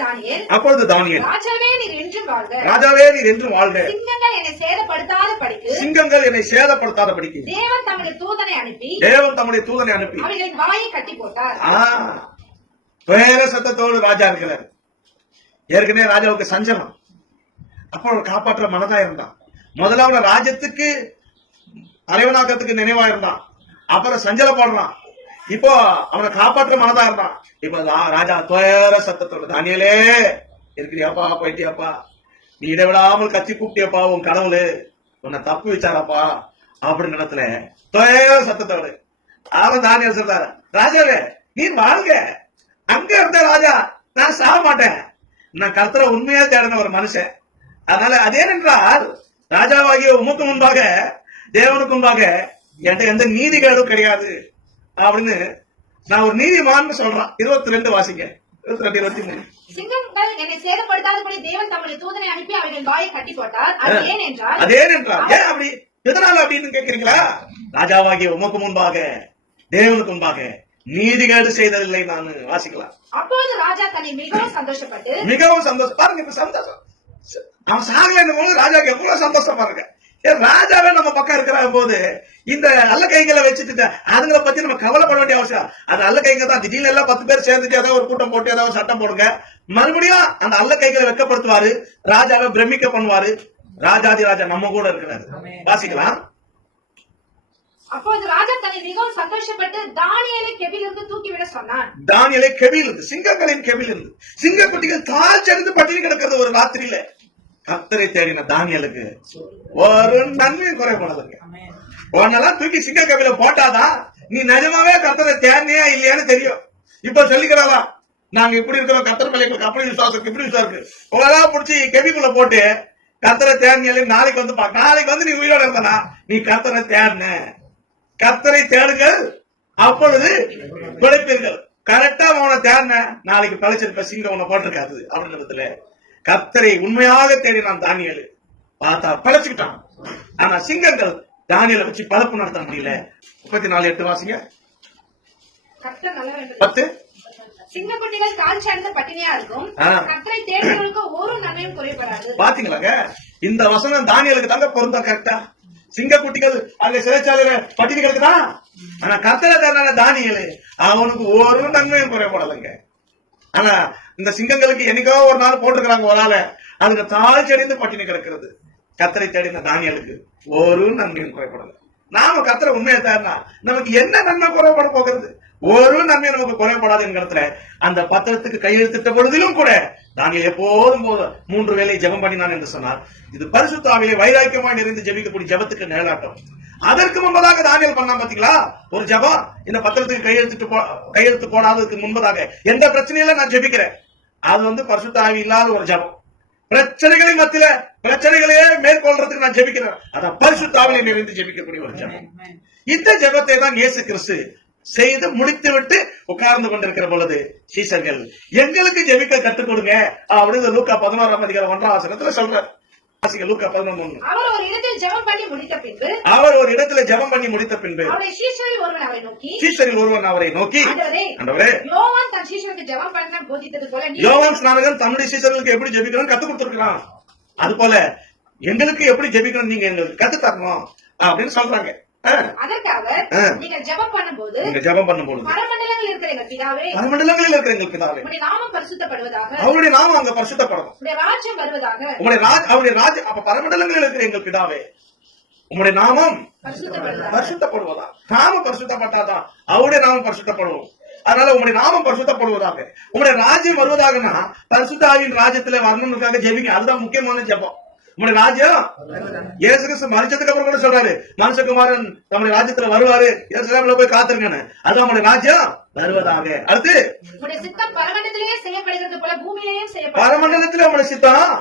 தானியேல் ராஜாவே நீர் என்றும் வாழ்க, சிங்கங்கள் என்னை சேதப்படுத்தாதபடிக்கு தேவன் தம்முடைய தூதனை அனுப்பி அவர்களின் வாயை கட்டி போட்டார். வேற சத்தத்தோடு ராஜா இருக்கிறார். ஏற்கனவே ராஜாவுக்கு சஞ்சலம், அப்ப காப்பாற்ற மனதா இருந்தான். முதல்ல அவன ராஜ்யத்துக்கு தலைவனாக்கிறதுக்கு நினைவா இருந்தான், அப்புறம் சஞ்சலப்படுறான். இப்போ அவனை காப்பாற்ற மனதா இருந்தான். இப்ப ராஜா துயர சத்தத்தோட தானியேலே இருக்கிறியாப்பா, போயிட்டியாப்பா, நீ இடைவிடாமல் கத்தி கூப்பிட்டியப்பா, உன் கடவுள் உன்னை தப்பு வச்சாராப்பா அப்படின்னு இடத்துல துயர சத்தத்தோடு அவன் தானியேல் சொல்றாரு, ராஜாவே நீ வாழ்க. அங்க இருந்த ராஜா, நான் சாக மாட்டேன், நான் கர்த்தரை உண்மையா தேடின ஒரு மனுஷன். அதனால அதேனென்றால் ராஜாவாகிய உமக்கு முன்பாக தேவனுக்கு முன்பாக என்கிட்ட எந்த நீதிகளும் கிடையாது அப்படின்னு நான் ஒரு நீதிமான்னு சொல்றான். 22 வாசிங்க, 22-23. சிங்கங்கள் என்னை சேதப்படுத்தாதபடி தேவன் தம்முடைய தூதனை அனுப்பி அவர்கள் வாயை கட்டி போட்டார். அதேனென்றால் ஏன் அப்படி, எதனால அப்படின்னு கேட்கிறீங்களா? ராஜாவாகிய உமக்கு முன்பாக தேவனுக்கு முன்பாக நீதிகேடு செய்ததில்லை. நான் வாசிக்கலாம். அப்பொழுது ராஜா தன்னை மிகவும் சந்தோஷம் பாருங்க. இப்ப சந்தோஷம் அவன் சாகல ராஜாக்கு எவ்வளவு சந்தோஷம் பாருங்க. ராஜாவே நம்ம பக்கம் இருக்கிற போது இந்த நல்ல கைகளை வச்சுட்டு அதுங்களை பத்தி நம்ம கவலைப்பட வேண்டிய அவசியம். அந்த நல்ல கைங்க தான் திடீர்னு எல்லாம் 10 பேர் சேர்ந்துட்டு ஏதாவது ஒரு கூட்டம் போட்டு ஏதாவது சட்டம் போடுங்க, மறுபடியும் அந்த நல்ல கைகளை வெக்கப்படுத்துவாரு, ராஜாவை பிரமிக்க பண்ணுவாரு. ராஜாதி ராஜா நம்ம கூட இருக்கிறாரு. வாசிக்கலாம். அப்பொழுது ராஜா தன்னை மிகவும் சந்தோஷப்பட்டு தானியேலை கெபியிலிருந்து தூக்கிவிட சொன்னான். தானியேலை கெபியிலிருந்து, சிங்கங்களின் கெபியிலிருந்து, சிங்க குட்டிகள் தாழ்ச்செடுத்து பட்டினி கிடக்கிறது ஒரு ராத்திரியில. கர்த்தரை தேடின தானியேலுக்கு ஒரு நன்மையும் குறை போனதுங்க. உன்னெல்லாம் தூக்கி சிங்க கெபியில போட்டாதான் நீ நிஜமாவே கர்த்தரை தேடினியா இல்லையான்னு தெரியும். இப்ப சொல்லிக்கிறாளா, நாங்க இப்படி இருக்கிறோம், கர்த்தர் மேல எங்களுக்கு அப்படி விசுவாசம் இப்படி விசுவாசம் இருக்கு, உங்களெல்லாம் பிடிச்சி கெபிக்குள்ள போட்டு கர்த்தரை தேடினாலே நாளைக்கு வந்து பாக்க, நாளைக்கு வந்து நீ உயிரோட இருந்தா நீ கர்த்தரை தேடின. கர்த்தரை தேடுங்கள் அப்பொழுது பிழைப்பீர்கள். கரெக்டா அவனை தேடின நாளைக்கு பழிச்சிருப்ப, சிங்கம் உன்னை போட்டிருக்காது அப்படின்றதுல. கர்த்தரை உண்மையாக தேடினான் தானியேல், பார்த்தா பழச்சுக்கிட்டான். ஆனா சிங்கங்கள் தானியேலை வச்சு பழப்பு நடத்த முடியல. 34:8 வாசிங்க. கர்த்தர் நல்லவர் என்று 10. சிங்கக்குட்டிகள் தாழ்ச்சி அடைந்த பட்டினியா இருக்கும், கர்த்தரை தேடுகிறவர்களுக்கு ஒரு நன்மையும் குறைபடாது. பாத்தீங்களாங்க, இந்த வசனம் தானியேலுக்கு தாங்க பொருந்தா. கரெக்டா சிங்க குட்டிகள் அங்க சிறைச்சாலையில பட்டினி கிடக்குதா, ஆனா கர்த்தரை தேடின தானியேல் அவனுக்கு ஒரு நன்மையும் குறைபடலைங்க. ஆனா இந்த சிங்கங்களுக்கு என்னைக்கோ ஒரு நாள் போட்டுக்கிறாங்க ஒரு ஆள, அதுக்கு தாழ்ச்சி அடைந்து பட்டினி கிடக்கிறது. கர்த்தரை தேடின தானியேலுக்கு ஒரு நன்மையும் குறைபடல. நாம கர்த்தரை உண்மையை தேடினா நமக்கு என்ன நன்மை குறைபட போகிறது? ஒரு நன்மை நமக்கு குறைபடாது என்கிறதுல அந்த பத்திரத்துக்கு கையெழுத்திட்ட பொழுதிலும் கூட தானியேல் எப்போதும் 3 வேளை ஜெபம் பண்ணினான் என்று சொன்னார். இது பரிசுத்த ஆவியிலே வைராக்கியமாய் நிறைந்து ஜெபிக்கக்கூடிய ஜெபத்துக்கு நிழலாட்டம். அதற்கு முன்பதாக தானியேல் பண்ணா பாத்தீங்களா ஒரு ஜெபம். இந்த பத்திரத்துக்கு கையெழுத்து போடாததுக்கு முன்பதாக எந்த பிரச்சனையில நான் ஜெபிக்கிறேன், அது பரிசுத்த ஆவி இல்லாத ஒரு ஜெபம். பிரச்சனைகளின் மத்தியில பிரச்சனைகளையே மேற்கொள்றதுக்கு நான் ஜெபிக்கிறேன், அதான் பரிசுத்த ஆவியிலே நிறைந்து ஜெபிக்கக்கூடிய ஒரு ஜெபம். இந்த ஜெபத்தை தான் இயேசு கிறிஸ்து செய்து முடித்து விட்டு உட்கார்ந்து கொண்டிருக்கிற பொழுது சீசர்கள் எங்களுக்கு ஜெபிக்க கற்றுக் கொடுங்க அப்படின்னு லூக்கா 11:1 சொல்றார். லூக்கா 11:1. அவர் ஒரு இடத்தில் ஜெபம் பண்ணி முடித்த பின்பு சீஷரில் ஒருவன் அவரை நோக்கி, ஆண்டவரே, யோவான் தன் சீஷருக்கு ஜெபம் பண்ண போதித்தது போல யோவான் ஸ்நானகன் தன்னுடைய சீஷர்களுக்கு எப்படி ஜெபிக்கணும்னு கத்து கொடுத்திருக்கிறான், அது போல எங்களுக்கு எப்படி ஜெபிக்கணும் நீங்க எங்களுக்கு கத்து தரணும் அப்படின்னு சொல்றாங்க. அதற்காக நீங்க ஜெபம் பண்ணும்போது பரமண்டலங்களில் இருக்கிற எங்கள் பிதாவே, உம்முடைய நாமம் பரிசுத்தப்படுவதாக, அவருடைய நாமம் அங்க பரிசுத்தப்படணும், உம்முடைய ராஜ்யம் வருவதாக, அவருடைய ராஜ்யம். அப்ப பரமண்டலங்களில் இருக்கிற எங்கள் பிதாவே, உம்முடைய நாமம் பரிசுத்தப்படுவதா. நாமம் பரிசுத்தப்பட்டாதான் அவருடைய நாமம் பரிசுத்தப்படுவோம். அதனால உங்களுடைய நாமம் பரிசுத்தப்படுவதாக, உங்களுடைய ராஜ்யம் வருவதாகனா பரிசுத்த ஆவியின் ராஜ்யத்துல வரணும்னுக்காக ஜெபிங்க. அதுதான் முக்கியமான ஜெபம். உங்களுடைய ராஜ்யம் இயேசு கிறிஸ்து மரிச்சதுக்கு அப்புறம் கூட சொல்றாரு, மனுஷகுமாரன் நம்முடைய ராஜ்யத்துல வருவாரு, எருசலேம்ல போய் காத்துருங்க, அதுதான் உங்களுடைய ராஜ்யம் வருவதாக. அடுத்து பரமண்டலத்திலே செய்யப்படுகிறது போல பூமியிலேயும் செய்யப்படுகிறது. பரமண்டலத்துல அவருடைய சித்தம்,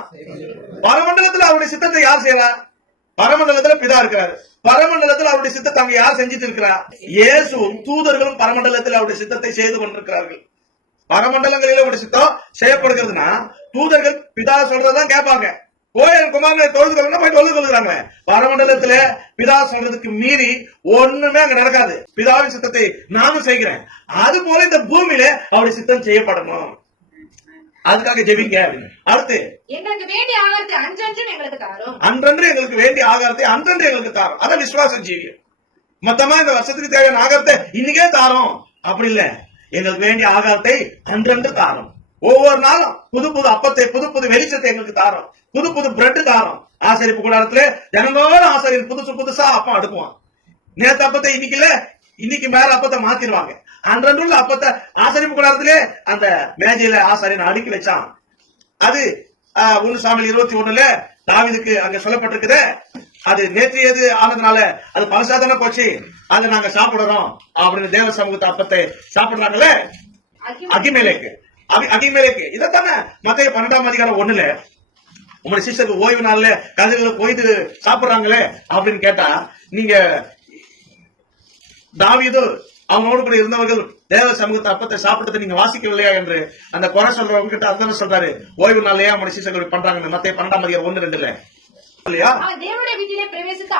பரமண்டலத்துல அவருடைய சித்தத்தை யார் செய்யறா? பரமண்டலத்துல பிதா இருக்கிறாரு. பரமண்டலத்தில் அவருடைய சித்தத்தை அங்க யார் செஞ்சிட்டு இருக்கிறார்? இயேசுவும் தூதர்களும் பரமண்டலத்தில் அவருடைய சித்தத்தை செய்து கொண்டிருக்கிறார்கள். பரமண்டலங்களில் அவருடைய சித்தம் செய்யப்படுகிறதுனா தூதர்கள் பிதா சொல்றதான் கேட்பாங்க. போய் என் குமாரனை தொழுது போய் தொழுது கொள்கிறாங்க. பரமண்டலத்துல பிதா சொல்றதுக்கு மீறி ஒண்ணுமே அங்க நடக்காது. பிதாவின் சித்தத்தை நானும் செய்கிறேன், அது போல இந்த பூமியில அவருடைய சித்தம் செய்யப்படணும். அதுக்காக ஜெபிங்க. அடுத்து எங்களுக்கு வேண்டிய ஆகாரத்தை அன்றன்று எங்களுக்கு தாரும், அன்றன்று எங்களுக்கு வேண்டிய ஆகாரத்தை அன்றன்று எங்களுக்கு தாரும். அதான் விசுவாச ஜீவியம். மொத்தமா இந்த வருஷத்துக்கு தேவையான ஆகாரத்தை இன்னைக்கே தாரோம் அப்படி இல்ல, எங்களுக்கு வேண்டிய ஆகாரத்தை அன்றன்று தாரும். ஒவ்வொரு நாளும் புது புது அப்பத்தை, புது புது வெளிச்சத்தை எங்களுக்கு தாரோம், புது புது பிரெட் தாரோம். ஆசரிப்பு கூடாரத்துல தினந்தோறும் ஆசிரியர் புதுசு புதுசா அப்பம் அடுக்குவான். நேற்று அப்பத்தை இன்னைக்கு இல்ல, இன்னைக்கு மேல அப்பத்தை மாத்திடுவாங்க. அன்றன்றுள்ள அப்பத்தை ஆசரிப்பு கூடாரத்திலே அந்த மேஜையில ஆசாரியன் அடுக்கி வச்சான். அது 1 சாமுவேல் 21 தாவீதுக்கு அங்க சொல்லப்பட்டிருக்குது. அது நேற்றையது ஆனதுனால அது பழசாதான போச்சு, அதை நாங்க சாப்பிடுறோம் அப்படின்னு தேவ சமூகத்தை அப்பத்தை சாப்பிடுறாங்கல்ல அகிமேலேக்கு. இதைத்தானே மத்தேயு 12:1 உங்களுடைய சிஸ்டருக்கு ஓய்வு நாள்ல கதிரில போயிட்டு சாப்பிடுறாங்களே அப்படின்னு கேட்டா, நீங்க தாவீது அவனோடு கூட இருந்தவர்கள் தேவ சமூகத்தை அப்பத்தை சாப்பிட்டதை நீங்க வாசிக்கவில்லையா என்று அந்த குறை சொல்றவங்க கிட்ட அதான் சொல்றாரு, ஓய்வு நாளையே அவனுடைய சிஸ்டர்கள் பண்றாங்க. மத்தேயு 12:1-2 தேவனுடைய வீட்டிலே பிரவேசித்து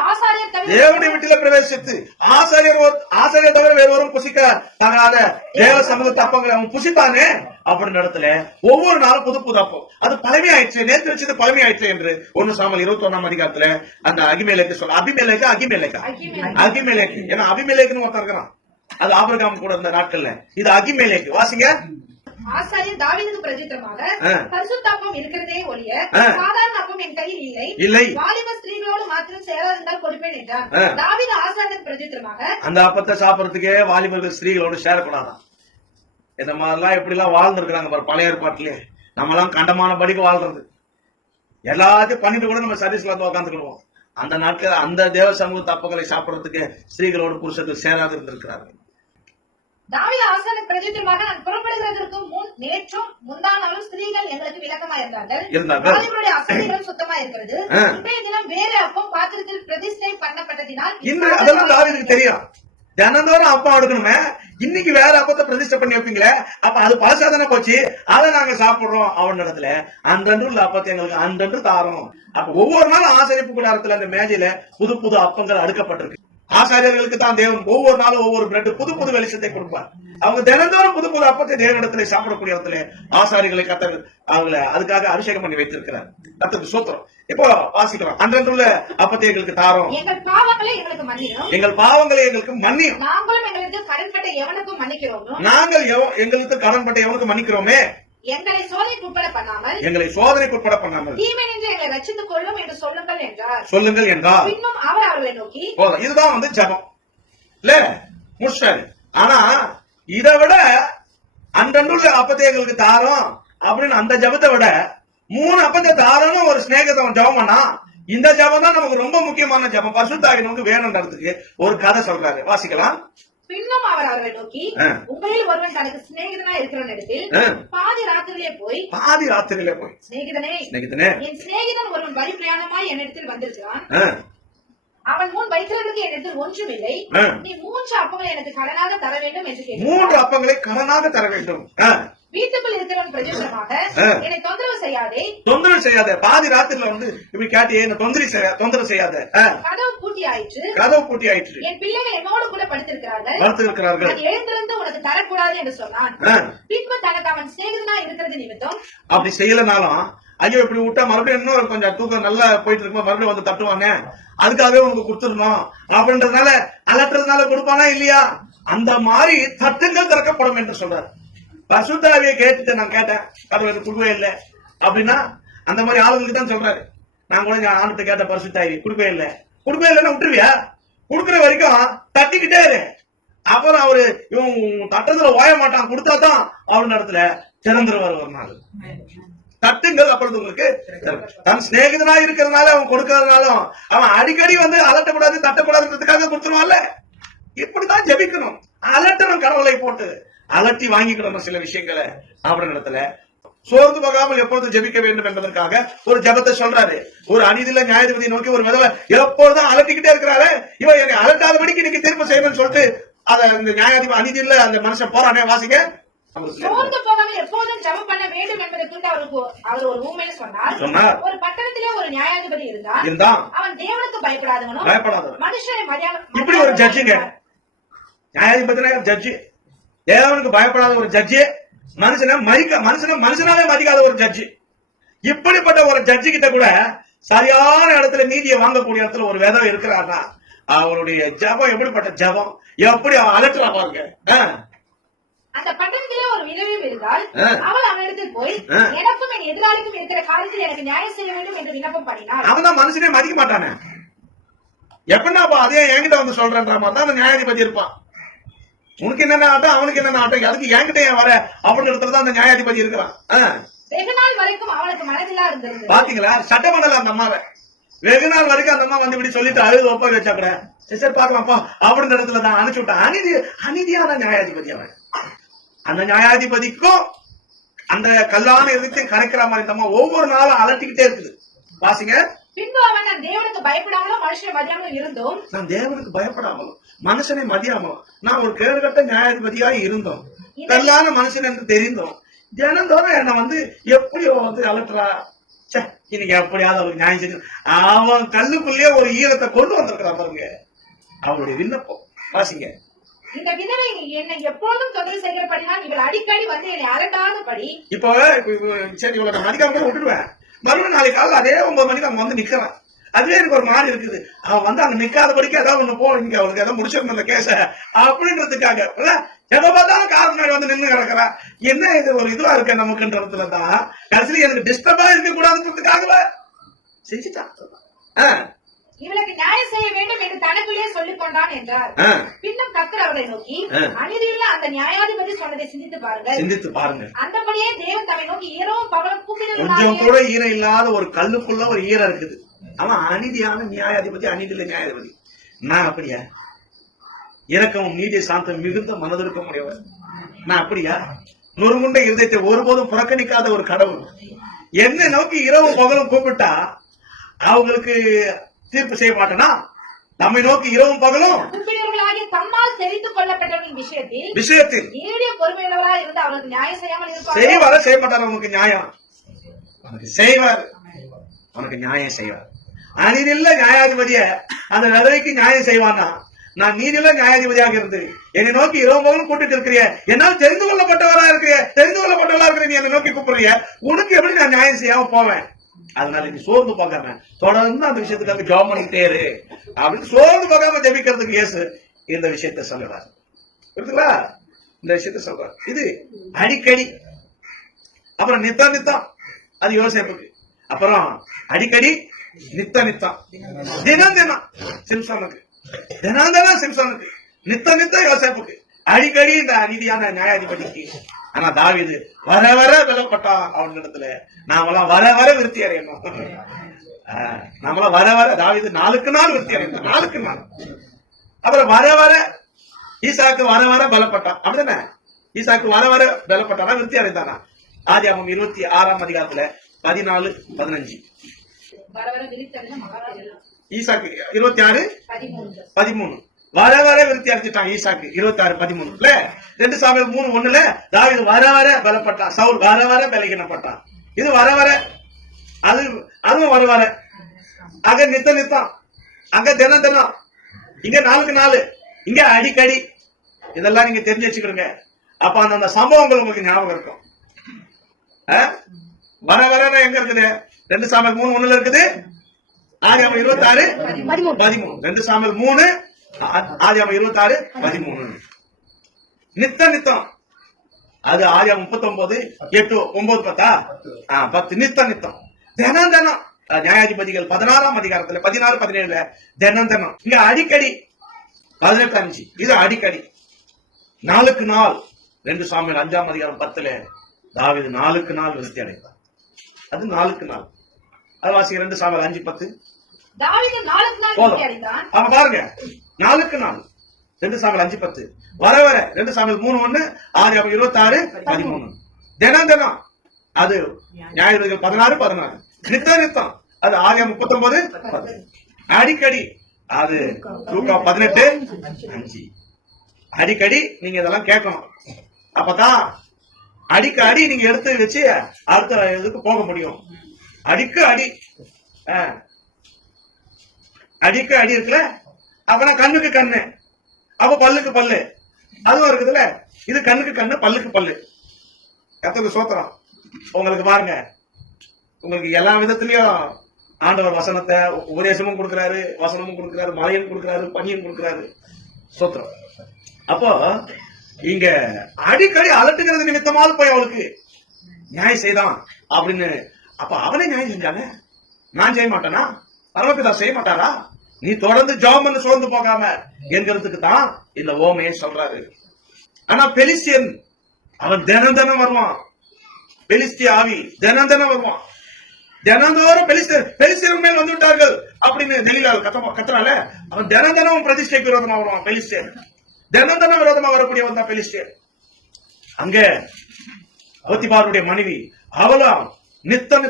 ஆசாரியர் தவிர வேறொரும் புசிக்க தகாத தேவ சமூகத்தை அப்பங்களை அவன் புசித்தானே அப்படின்னு இடத்துல ஒவ்வொரு நாளும் புது புது அப்பம். அது பழமையாயிடுச்சு, நேற்று வச்சது பழமையாயிடுச்சு என்று 1 சாமுவேல் 21 அந்த அகிமேலேக்கு சொல்ல. அகிமேலேக்கு ஏன்னா அபிமெலேக்குன்னு ஒருத்தர் இருக்கிறான், அது ஆபிரகாம் கூட இருந்த நாட்கள்ல. இது அகிமேலேக்கு. வாசிங்க ஆசாரியர் தாவீதுக்கு பிரதித்திரமாக பரிசுத்த அப்பம் இருக்கிறதே ஒழிய சாதாரண அப்பம் என் கையில் இல்லை, இல்லை, வாலிப ஸ்திரீகளோடு மாத்திரம் சேராதிருந்தால் கொடுப்பேன் என்றார். தாவீது ஆசாரியருக்கு பிரதித்திரமாக அந்த அப்பத்தை சாப்பிடறதுக்கே வாலிபர்கள் ஸ்திரீகளோடு சேரக்கூடாதான். இந்த மாதிரிலாம் எப்படி எல்லாம் வாழ்ந்துருக்காங்க பாரு பழைய ஏற்பாட்டிலே. நம்ம எல்லாம் கண்டமான படிக்கு வாழ்றது, எல்லாத்தையும் பண்ணிட்டு கூட நம்ம சர்வீஸ்ல வந்து உட்காந்துக்கிடுவோம். அந்த நாட்கள் அந்த தேவ சமூக தப்பங்களை சாப்பிடறதுக்கு ஸ்திரீகளோடு புருஷர்கள் சேராது இருந்திருக்கிறார்கள். தாவீது ஆசாரியருக்கு பிரதித்திரமாக நான் புறப்படுகிறதற்கு முன் நேற்றும் முந்தா நாளும் ஸ்திரீகள் எங்களுக்கு விளக்கமா இருந்தார்கள். வாலிபருடைய அசதிகளும் சுத்தமா இருக்கிறது. இன்றைய தினம் வேறு அப்பம் பாத்திரத்தில் பிரதிஷ்டை பண்ணப்பட்டதினால் இன்று அதெல்லாம் தாவீதுக்கு தெரியும். தினந்தோறும் அப்பா எடுக்கணுமே, இன்னைக்கு வேற அப்பத்தை பிரதிஷ்டை பண்ணி வைப்பீங்களே, அப்ப அது பழசாதானே போச்சு, அதை நாங்க சாப்பிடுறோம். அவன் இடத்துல அன்றன்று உள்ள அப்பத்தை எங்களுக்கு அன்றன்று தாரோம். அப்ப ஒவ்வொரு நாளும் ஆசரிப்பு கூடாரத்துல அந்த மேஜையில புது புது அப்பங்கள் அடுக்கப்பட்டிருக்கு. ஆசாரியர்களுக்கு தான் தேவன் ஒவ்வொரு நாளும் ஒவ்வொரு பிரெட் புது புது வெளிச்சத்தை கொடுப்பார். அவங்க தினந்தோறும் புது புது அப்பத்தை தேவனிடத்துல சாப்பிடக்கூடிய இடத்துல ஆசாரிகளை கத்தர் அவங்களை அதுக்காக அபிஷேகம் பண்ணி வைத்திருக்கிறார். கத்தருக்கு சோத்திரம். இப்போ வாசிக்கிறோம், அன்றன்றுள்ள அப்பத்தை எங்களுக்கு தாரோம், எங்கள் பாவங்களை எங்களுக்கு மன்னியும், எங்கள் பாவங்களை எங்களுக்கு மன்னியும், நாங்களும் எங்களுக்கு கடன்பட்ட எவனுக்கும் மன்னிக்கிறோம், நாங்கள் எங்களுக்கு கடன்பட்ட எவனுக்கு மன்னிக்கிறோமே, எங்களை சோதனைக்கு உட்பட பண்ணாமல், எங்களை சோதனைக்கு உட்பட பண்ணாமல் தீமை நின்று எங்களை ரட்சித்துக் கொள்ளும் என்று சொல்லுங்கள் என்றார். சொல்லுங்கள் என்றார். பின்னும் அவர் அவர்களை நோக்கி, இதுதான் வந்து ஜபம் இல்ல முடிச்சாரு. ஆனா இதை விட அன்றன்றுள்ள அப்பத்தை எங்களுக்கு தாரோம் அப்படின்னு அந்த ஜபத்தை விட 3 அப்பத்தை தாரோன்னு ஒரு ஸ்நேகத்தை ஜபம் பண்ணா, இந்த ஜபம் தான் நமக்கு ரொம்ப முக்கியமான ஜபம். பரிசுத்தாவி நமக்கு வேணும்ன்றதுக்கு ஒரு கதை சொல்றாரு, வாசிக்கலாம். பின்னும் அவர் அவர்களை நோக்கி, உங்களில் ஒருவன் தனக்கு சிநேகிதனா இருக்கிற இடத்தில் பாதி ராத்திரியிலே போய் சிநேகிதனே என் சிநேகிதன் ஒருவன் வழி பிரயாணமாய் என்னிடத்தில் வந்திருக்கிறான், அவன் முன் வைக்கிறதுக்கு என்னிடத்தில் ஒன்றுமில்லை, நீ 3 அப்பங்களை எனக்கு கடனாக தர வேண்டும் என்று கேட்டார். 3 அப்பங்களை கடனாக தர வேண்டும். வீட்டுக்குள் இருக்கிறவன் பிரயோஜனமாக என்னை தொந்தரவு செய்யாதே. பாதி ராத்திரில வந்து இப்படி கேட்டியே, என்ன தொந்தரவு செய்யாத. கதவு பூட்டி ஆயிற்று. என் பிள்ளைகள் என்னோடு கூட படுத்திருக்கிறார்கள். எழுந்திருந்து உனக்கு தரக்கூடாது என்று சொன்னான். பின்பு தனக்கு அவன் சிநேகிதனா இருக்கிறது நிமித்தம் அப்படி செய்யலனாலும், ஐயோ இப்படி விட்டா மறுபடியும் இன்னும் கொஞ்சம் தூக்கம் நல்லா போயிட்டு இருக்கும், மறுபடியும் வந்து தட்டுவாங்க, அதுக்காகவே உனக்கு கொடுத்துடணும் அப்படின்றதுனால அலட்டுறதுனால கொடுப்பானா இல்லையா, அந்த மாதிரி தட்டுங்கள் திறக்கப்படும் என்று சொல்றாரு. பரிசுத்தாவியை கேட்டுட்டு நான் கேட்டேன், கடவுளுக்கு கொடுக்கவே இல்லை அப்படின்னா அந்த மாதிரி ஆளுங்களுக்கு தான் சொல்றாரு. நான் கூட ஆணுட்டு கேட்ட பரிசுத்தாவி கொடுக்கவே இல்லைன்னா விட்டுருவியா? கொடுக்குற வரைக்கும் தட்டிக்கிட்டே இரு. அப்புறம் அவரு இவன் தட்டத்துல ஓய மாட்டான், கொடுத்தாதான் அவன் இடத்துல திறந்துருவார் ஒரு நாள். தட்டுங்கள், அப்பொழுது உங்களுக்கு தன் சிநேகிதனா இருக்கிறதுனால அவன் கொடுக்கறதுனாலும் அவன் அடிக்கடி வந்து அலட்டக்கூடாது தட்டக்கூடாதுன்றதுக்காக கொடுத்துருவான்ல. இப்படிதான் ஜெபிக்கணும். அலட்டணும், கடவுளை போட்டு அலட்டி வாங்கிக்கணும் சில விஷயங்களை. அவன் இடத்துல சோர்ந்து போகாமல் எப்பொழுதும் ஜெபிக்க வேண்டும் என்பதற்காக ஒரு ஜபத்தை சொல்றாரு. ஒரு அநீதியில நியாயாதிபதியை நோக்கி ஒரு விதவை எப்பொழுதும் அலட்டிக்கிட்டே இருக்கிறாரு, இவன் என்னை அலட்டாதபடிக்கு இன்னைக்கு தீர்ப்பு செய்யணும்னு சொல்லிட்டு அத இந்த நியாயாதிபதி அநீதியில அந்த மனுஷன் போறானே, வாசிங்க. சோர்ந்து போகாமல் எப்போதும் ஜெபம் பண்ண வேண்டும் என்பதை குறித்து அவர் ஒரு ஊமையில சொன்னார். ஒரு பட்டணத்திலே ஒரு நியாயாதிபதி இருந்தான். அவன் தேவனுக்கு பயப்படாதவனும் மனுஷனை மரியாதை. இப்படி ஒரு ஜட்ஜிங்க, நியாயாதிபதி ஜட்ஜி, தேவனுக்கு பயப்படாத ஒரு ஜட்ஜி, மனுஷனாவே மதிக்காத ஒரு ஜட்ஜி. இப்படிப்பட்ட ஒரு ஜட்ஜி கிட்ட கூட சரியான இடத்துல நீதியை வாங்கக்கூடிய இடத்துல ஒரு விதம் இருக்கிறார்னா அவருடைய ஜபம் எப்படிப்பட்ட ஜபம், எப்படி அவன் அலட்டலாம் பாருங்க. அந்த பட்டணத்திலே ஒரு விதவை இருந்தால் அவள் அவனிடத்தில் போய், எனக்கும் என் எதிராளிக்கும் இருக்கிற காரியத்தில் எனக்கு நியாயம் செய்ய வேண்டும் என்று விண்ணப்பம் பண்ணினாள். அவன் தான் மனுஷனே மதிக்க மாட்டானே, எப்படின்னா அதே என்கிட்ட வந்து சொல்றன்ற மாதிரி தான் அந்த நியாயாதிபதி இருப்பான். உனக்கு என்னென்ன ஆட்டம், அவனுக்கு என்னென்ன ஆட்டம், அதுக்கு என்கிட்ட ஏன் வர அப்படின்றதுதான் அந்த நியாயாதிபதி இருக்கிறான். வெகு நாள் வரைக்கும் அவனுக்கு மனதிலா இருந்தது. பாத்தீங்களா, சட்டம் பண்ணல அந்த அம்மாவை. வெகு நாள் வரைக்கும் அந்த அம்மா வந்து இப்படி சொல்லிட்டு அழுது ஒப்ப வச்சா கூட சரி பாக்கலாம்ப்பா அப்படின்ற இடத்துல நான் அனுப்பிச்சு விட்டேன். அநீதியான நியாயாதிபதி அவன். அந்த நியாயாதிபதிக்கும் அந்த கல்லான எதிர்த்து கரைக்கிற மாதிரி இந்த அம்மா ஒவ்வொரு நாளும் அலட்டிக்கிட்டே இருக்குது. வாசிங்க. பின்பு அவன் நான் தேவனுக்கு பயப்படாமலும் மனுஷனை மதியாமலும் இருந்தோம். நான் தேவனுக்கு பயப்படாமலும் மனுஷனை மதியாமலும் நான் ஒரு கேடுகட்ட நியாயாதிபதியாக இருந்தோம். கல்லான மனுஷன் என்று தெரிந்தோம். தினந்தோறும் என்ன வந்து எப்படியோ வந்து அலட்டுறா, இன்னைக்கு எப்படியாவது அவருக்கு நியாயம் செஞ்சு அவன் கல்லுக்குள்ளேயே ஒரு ஈரத்தை கொண்டு வந்திருக்கிறான் பாருங்க. அவனுடைய விண்ணப்பம் வாசிங்க. இந்த விதவை என்னை எப்போதும் தொகை செய்கிறபடினால் இவள் அடிக்கடி வந்து என்னை அலட்டாதபடி. இப்போ சரி இவளை மதிக்காம விட்டுடுவேன், மறுபடியும் நாளைக்கு காலையில் அதே 9 மணிக்கு அவன் வந்து நிக்கிறான். அதுவே எனக்கு ஒரு மாதிரி இருக்குது. அவன் வந்து அங்க நிக்காதபடிக்கு ஏதாவது ஒண்ணு போ, இங்க அவனுக்கு ஏதாவது முடிச்சிருந்த அந்த கேஸ அப்படின்றதுக்காக எப்ப பார்த்தாலும் கார் முன்னாடி வந்து நின்று கிடக்குறா. என்ன இது ஒரு இதுவா இருக்க நமக்குன்றதுலதான் கடைசியில எனக்கு டிஸ்டர்பா இருக்க கூடாதுன்றதுக்காக செஞ்சுட்டான். இவளுக்கு நியாயம் செய்ய வேண்டும் என்று தனக்குள்ளே சொல்லிக் கொண்டான் என்றார். பின்னும் கர்த்தர் அவரை நோக்கி, அநீதியுள்ள அந்த நியாயாதிபதி சொன்னதை சிந்தித்து பாருங்க. அந்தபடியே தேவன் தம்மை நோக்கி இரவும் பகலும் கொஞ்சம் கூட ஈரம் இல்லாத ஒரு கல்லுக்குள்ள ஒரு ஈரம் இருக்குது. அவன் அநீதியான நியாயாதிபதி, அநீதியில நியாயாதிபதி. நான் அப்படியா? இரக்கமும் நீதிய சாந்தம் மிகுந்த மனதிருக்க முடியவர். நான் அப்படியா? நொறுங்குண்ட இருதயத்தை ஒருபோதும் புறக்கணிக்காத ஒரு கடவுள் என்ன நோக்கி இரவும் பகலும் கூப்பிட்டா அவங்களுக்கு தீர்ப்பு செய்ய மாட்டேனா? நம்மை நோக்கி இரவும் பகலும் தம்மால் தெரிந்து கொள்ளப்பட்டவர்களின் விஷயத்தில் பொறுமையுள்ளவராக இருந்து அவருக்கு நியாயம் செய்யாமல் இருப்பார். செய்வார செய்ய மாட்டார். அவனுக்கு நியாயம் அவனுக்கு செய்வார், அவனுக்கு நியாயம் செய்வார். அநீதியுள்ள நியாயாதிபதிய அந்த விதவைக்கு நியாயம் செய்வானா? நான் நீதியுள்ள நியாயாதிபதியாக இருந்து என்னை நோக்கி இரவு பகலும் கூட்டிட்டு இருக்கிறிய, என்னால் தெரிந்து கொள்ளப்பட்டவரா இருக்கிற நீ என்னை நோக்கி கூப்பிடுறிய, உனக்கு எப்படி நான் நியாயம் செய்யாம போவேன்? அதனால நீ சோர்ந்து பார்க்காம தொடர்ந்து அந்த விஷயத்துக்காக ஜெபம் பண்ணிட்டே இரு அப்படின்னு சோர்ந்து பார்க்காம ஜெபிக்கிறதுக்கு இயேசு இந்த விஷயத்த சொல்லுறாரு. புரியுதுங்களா? இந்த விஷயத்த சொல்றாரு. இது அடிக்கடி, அப்புறம் நித்தம் அது யோசேப்புக்கு, அப்புறம் அடிக்கடி நித்தம் தினம் சிம்சனுக்கு, தினம் சிம்சனுக்கு, நித்தம் யோசேப்புக்கு, அடிக்கடி இந்த அநீதியான நியாயாதிபதிக்கு. ஆனா தாவீது வர வர விலப்பட்டான் அவனிடத்துல. நாமெல்லாம் வர வர விருத்தி அடையணும். நம்மளாம் வர வர தாவீது நாளுக்கு நாள் விருத்தி அடையணும், நாளுக்கு நாள். அப்புறம் வர வர ஈசாக்கு வர வர பலப்பட்டான். அப்படிதானே? ஈசாக்கு வர வர பலப்பட்டானா, விருத்தி அடைந்தானா? ஆதியாகமம் 26ஆம் அதிகாரத்துல 14-15. ஈசாக்கு 26:13 வர வர விருத்தி அடைஞ்சிட்டான். ஈசாக்கு 26:13. 2 சாமுவேல் 3:1 தாவீது வர வர பலப்பட்டான், சவுல் வர வர பலகீனப்பட்டான். இது வர வர, அதுவும் வர வர. அங்க நித்தம், அங்க தினம், இங்க நாளுக்கு நாள், இங்க அடிக்கடி. இதெல்லாம் நீங்க தெரிஞ்சு வச்சுக்கிடுங்க. அப்ப அந்த சம்பவங்கள் உங்களுக்கு ஞாபகம் இருக்கும். வர வர எங்க இருக்குது? 2 சாமுவேல் 3:1 இருக்குது. ஆதியாகமம் 26:13. 2 சாமுவேல் 3, ஆதியாகமம் 26:13. நித்தம் அது ஆதியாகமம் 39:8-9-10 நித்தம் தினம் நியாயாதிபதிகள் 16ஆம் அதிகாரத்துல 16-17 தினம். இங்க அடிக்கடி 18:5. இது அடிக்கடி, நாளுக்கு நாள். 2 சாமுவேல் 5ஆம் அதிகாரம் 10 தாவீது நாளுக்கு நாள் விருத்தி அடைந்தார். அது நாளுக்கு நாள். அது வாசிக்க 2 சாமுவேல் 5:10. அவன் பாருங்க, நாளுக்கு நாள். 2 சாமுவேல் 5:10 வர வர. 2 சாமுவேல் 3:1 ஆதியாகமம் 26:13 தினம். அது நியாயாதிபதிகள் 16:14 நித்தம். அது ஆதியாகமம் 39:10 அடிக்கடி. அது லூக்கா 18:5. அடிக்கடி நீங்க இதெல்லாம் கேட்கணும். அப்பதான் அடிக்கடி நீங்க எடுத்து வச்சு அடுத்த இதுக்கு போக முடியும். அடிக்க அடி இருக்குல்ல, அப்பனா கண்ணுக்கு கண்ணு, அப்ப பல்லுக்கு பல்லு, அதுவும் இருக்குதுல்ல. இது கண்ணுக்கு கண்ணு, பல்லுக்கு பல்லு. கர்த்தருக்கு ஸ்தோத்திரம். உங்களுக்கு பாருங்க, உங்களுக்கு எல்லா விதத்திலயும் ஆண்டவர் வசனத்தை உபதேசமும் கொடுக்கிறாரு, வசனமும் கொடுக்கிறாரு, மழையும் கொடுக்கிறாரு, பனியும் கொடுக்கிறாரு. ஸ்தோத்திரம். அப்போ இங்க அடிக்கடி அலட்டுகிறது நிமித்தமாவது போய் அவளுக்கு நியாயம் செய்தான் அப்படின்னு. அப்ப அவனே நியாயம் செஞ்சாங்க, நான் செய்ய மாட்டேனா? பரமபிதா செய்ய மாட்டாரா? நீ தொடர்ந்து ஜெபம் பண்ண சோர்ந்து போகாம என்கிறதுக்கு தான் இந்த ஓமையை சொல்றாரு. ஆனா பெலிஸ்தியன் அவன் தினம் வருவான். பெலிஸ்திய ஆவி தினம் வருவான். தினந்தோறும் பெலிஸ்தியர் மேல் வந்து விட்டார்கள் அப்படின்னு தெளிவால் கத்துறால. அவன் தினம் பிரதிஷ்டைக்கு விரோதமா வருவான். பெலிஸ்தியர் தினம் விரோதமா வரக்கூடியவன் தான் பெலிஸ்தியர். அங்க போத்திபாருடைய மனைவி அவளும் நித்தம்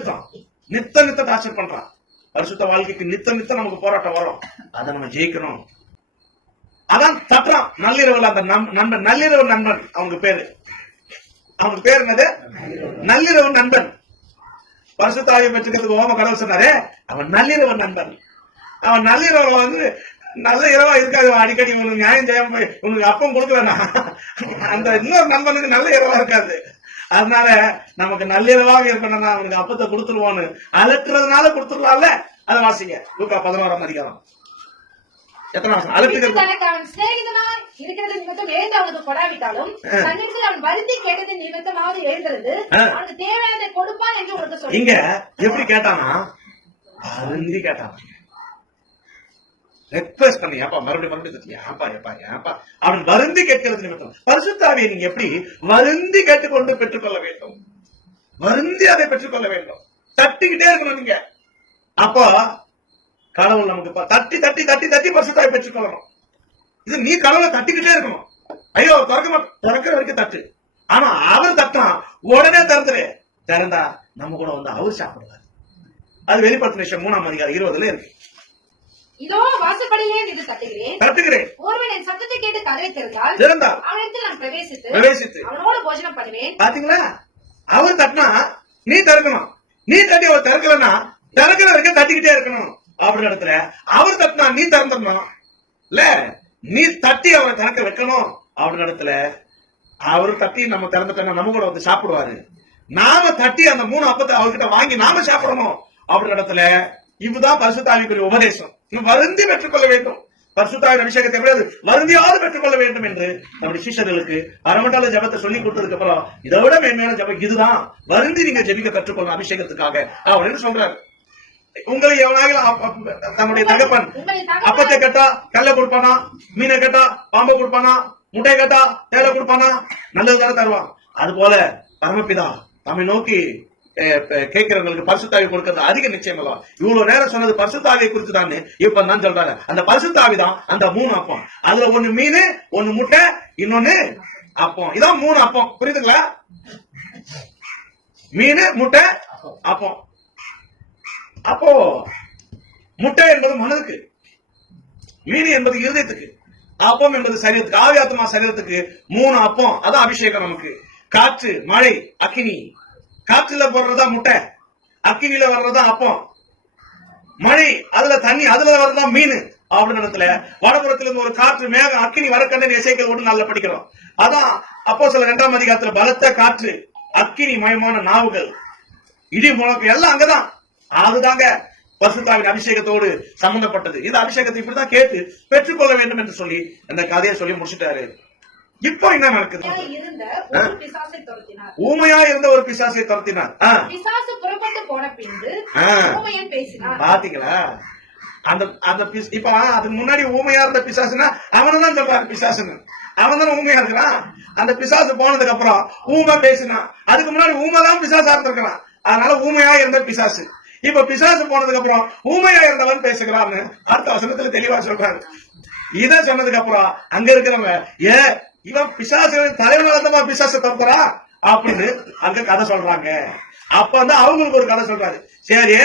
டார்ச்சர் பண்றான். பரிசுத்த வாழ்க்கைக்கு நித்தம் நமக்கு போராட்டம் வரும். அதை நம்ம ஜெயிக்கணும். அதான் தட்டுறான் நள்ளிரவுல. அந்த நண்பன், நள்ளிரவு நண்பன் அவனுக்கு பேரு என்னது? நள்ளிரவு நண்பன். பரிசுத்த ஆவியை பெற்றுக்கிறதுக்கு ஓம கடவுள் சொன்னாரே, அவன் நள்ளிரவு நண்பன். அவன் நள்ளிரவு வந்து நல்ல இரவா இருக்காது. அடிக்கடி உனக்கு நியாயம் செய்யாம உனக்கு அப்பம் கொடுக்கலன்னா அந்த இன்னொரு நண்பனுக்கு நல்ல இரவா இருக்காது. அதனால நமக்கு நள்ளிரவாக இருக்கணும்னா அவனுக்கு அப்பத்தை கொடுத்துருவோன்னு அலட்டுறதுனால கொடுத்துடலாம்ல. அதை வாசிங்க லூக்கா 11ஆம் அதிகாரம். எத்தனை வசனம்? அழுத்துக்கிறது தனக்கு அவன் சிநேகிதனாய் இருக்கிறது நிமித்தம் எழுந்து அவனுக்கு கொடாவிட்டாலும் தன்னிடத்தில் அவன் வருந்தி கேட்டது நிமித்தமாவது எழுந்திருந்து அவனுக்கு தேவையானதை கொடுப்பான் என்று உனக்கு சொல்லி. இங்க எப்படி கேட்டானா? வருந்தி கேட்டான். ரெக்வெஸ்ட் பண்ணி, ஏப்பா மறுபடியும் ஏப்பா அவன் வருந்தி கேட்கிறது நிமித்தம். பரிசுத்த ஆவியை நீங்க எப்படி வருந்தி கேட்டுக்கொண்டு பெற்றுக்கொள்ள வேண்டும்? வருந்தி அதை பெற்றுக்கொள்ள வேண்டும். தட்டிக்கிட்டே இருக்கணும் நீங்க. அப்போ கடவுள் நமக்கு தட்டி தட்டி தட்டி தட்டி பரிசுத்த ஆவியை பெற்றுக்கொள்ளணும். இது நீ கடவுளை தட்டிக்கிட்டே இருக்கணும். ஐயோ திறக்கிற வரைக்கும் தட்டு. ஆனா அவர் தட்டா உடனே திறந்துரு. திறந்தா நம்ம கூட வந்து அவர் சாப்பிடுவார். அது வெளிப்படுத்தின விஷயம் 3ஆம் அதிகாரம் 20 இருக்கு. இதோ வாசற்படியிலே நின்று தட்டுகிறேன். ஒருவன் என் சத்தத்தை கேட்டு கதவை திறந்தால் அவனிடத்தில் நான் பிரவேசித்து அவனோடு போஜனம் பண்ணுவேன். பாத்தீங்களா? அவர் தட்டினா நீ திறக்கணும். நீ தட்டி அவர் திறக்கலன்னா திறக்கிற வரைக்கும் தட்டிக்கிட்டே இருக்கணும். அப்படி இடத்துல அவர் தட்டினா நீ திறந்துடணும். இல்ல, நீ தட்டி அவரை திறக்க வைக்கணும். அப்படி இடத்துல அவர் தட்டி நம்ம திறந்துட்டோம்னா நம்ம கூட வந்து சாப்பிடுவாரு. நாம தட்டி அந்த 3 அப்பத்தை அவர்கிட்ட வாங்கி நாம சாப்பிடணும். அப்படி இடத்துல இதுதான் பரிசுத்த ஆவிக்குரிய உபதேசம். வருந்தி பெற்றுக்கொள்ள வேண்டும். பரிசுத்த ஆவியின் அபிஷேகத்தை எப்படியாவது வருந்தியாவது பெற்றுக்கொள்ள வேண்டும் என்று நம்முடைய சீஷர்களுக்கு அரைமண்டல ஜபத்தை சொல்லி கொடுத்ததுக்கு அப்புறம் இதை விட மேன்மையான ஜபம் இதுதான். வருந்தி நீங்க ஜெபிக்க கற்றுக்கொள்ள அபிஷேகத்துக்காக அப்படின்னு சொல்றாரு. உங்களை எவனாக தன்னுடைய தகப்பன் அப்பத்தை கேட்டா கல்ல கொடுப்பானா? மீனை கேட்டா பாம்பை கொடுப்பானா? முட்டை கேட்டா தேலை கொடுப்பானா? நல்லதுதானே தருவான். அது போல பரமபிதா நம்மை நோக்கி கேட்கிறவங்களுக்கு பரிசுத்தாவி கொடுக்கிறது அதிக நிச்சயம் அல்லவா? இவ்வளவு நேரம் சொன்னது பரிசுத்தாவியை குறித்து தான். இப்ப நான் சொல்றாங்க அந்த பரிசுத்தாவி தான் அந்த 3 அப்பம். அதுல 1 மீன், 1 முட்டை, இன்னொன்னு அப்பம். இதான் 3 அப்பம். புரியுதுங்களா? மீன், முட்டை, அப்பம். அப்போ முட்டை என்பது மனதுக்கு, மீன் என்பது இருதயத்துக்கு, அப்பம் என்பது சரீரத்துக்கு, ஆவி ஆத்மா சரீரத்துக்கு. 3 அப்பம். அதான் அபிஷேகம் நமக்கு. காற்று, மழை, அக்கினி. காற்றுல போடுறதா முட்டை, அக்கினில வர்றதா அப்பம். மழை அதுல தண்ணி, அதுல வர்றதா மீன். அப்படி இடத்துல வடபுறத்துல இருந்து ஒரு காற்று மேகம் அக்கினி வரக்கண்டன் எசேக்கியேல் 1:4 படிக்கிறோம். அதான் அப்போஸ்தலர் 2ஆம் அதிகாரத்துல பலத்த காற்று, அக்கினி மயமான நாவுகள், இடி முழக்கம் எல்லாம் அங்கதான். அதுதாங்க பரிசுத்தாவின் அபிஷேகத்தோடு சம்பந்தப்பட்டது. இந்த அபிஷேகத்தை இப்படிதான் கேட்டு பெற்றுக்கொள்ள வேண்டும் என்று சொல்லி அந்த கதையை சொல்லி முடிச்சுட்டாரு. இப்போ என்ன நடக்குது? ஊமையா இருந்த ஒரு பிசாசை துரத்தினார். பாத்தீங்களா? அந்த இப்ப அதுக்கு முன்னாடி ஊமையா இருந்த பிசாசுனா அவனதான் சொல்றாரு பிசாசுன்னு. அவன் தானே ஊமையா இருக்கிறான். அந்த பிசாசு போனதுக்கு அப்புறம் ஊமை பேசினான். அதுக்கு முன்னாடி ஊமைதான் பிசாசா இருந்திருக்கிறான். அதனால ஊமையா இருந்த பிசாசு. இப்ப பிசாசு போனதுக்கு அப்புறம் ஊமையா இருந்தவன் பேசுகிறான்னு அடுத்த வசனத்துல தெளிவா சொல்றாரு. இத சொன்னதுக்கு அப்புறம் அங்க இருக்கிறவங்க இவன் பிசாசுகளின் தலைவனாலமா பிசாசு தப்புறா அப்படின்னு அங்க கதை சொல்றாங்க. அப்ப வந்து அவங்களுக்கு ஒரு கதை சொல்றாரு. சரி,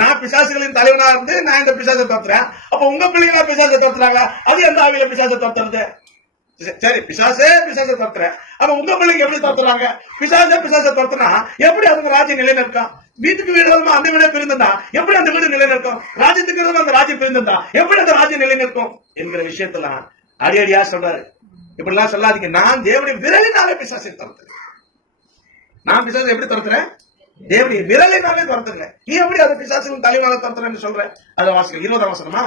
நான் பிசாசுகளின் தலைவனா இருந்து நான் இந்த பிசாசை தோத்துறேன். அப்ப உங்க பிள்ளைங்களா பிசாசை தோத்துறாங்க. அது எந்த ஆவியில பிசாசை தோத்துறது? சரி, பிசாசை தோத்துறேன். அப்ப உங்க பிள்ளைங்க எப்படி தோத்துறாங்க? பிசாசை தோத்துனா எப்படி அவங்க ராஜ்யம் நிலையில இருக்கான்? வீட்டுக்கு வீடு அந்த வீடு பிரிந்திருந்தா எப்படி அந்த வீடு நிலையில இருக்கும்? ராஜ்யத்துக்கு அந்த ராஜ்யம் பிரிந்திருந்தா எப்படி அந்த ராஜ்யம் நிலையில இருக்கும் என்கிற விஷயத்தெல்லாம் அடியடியா சொல்றாரு. இப்படி எல்லாம் சொல்லாதீங்க. நான் தேவனுடைய விரலினாலே பிசாசை துரத்துறேன். நான் பிசாசை எப்படி துரத்துறேன்? தேவனுடைய விரலினாலே துரத்துறேன். நீ எப்படி அதை பிசாசின் தலைவனால துரத்துறேன்னு சொல்ற? அதை வாசிக்க 20ஆம் வசனமா?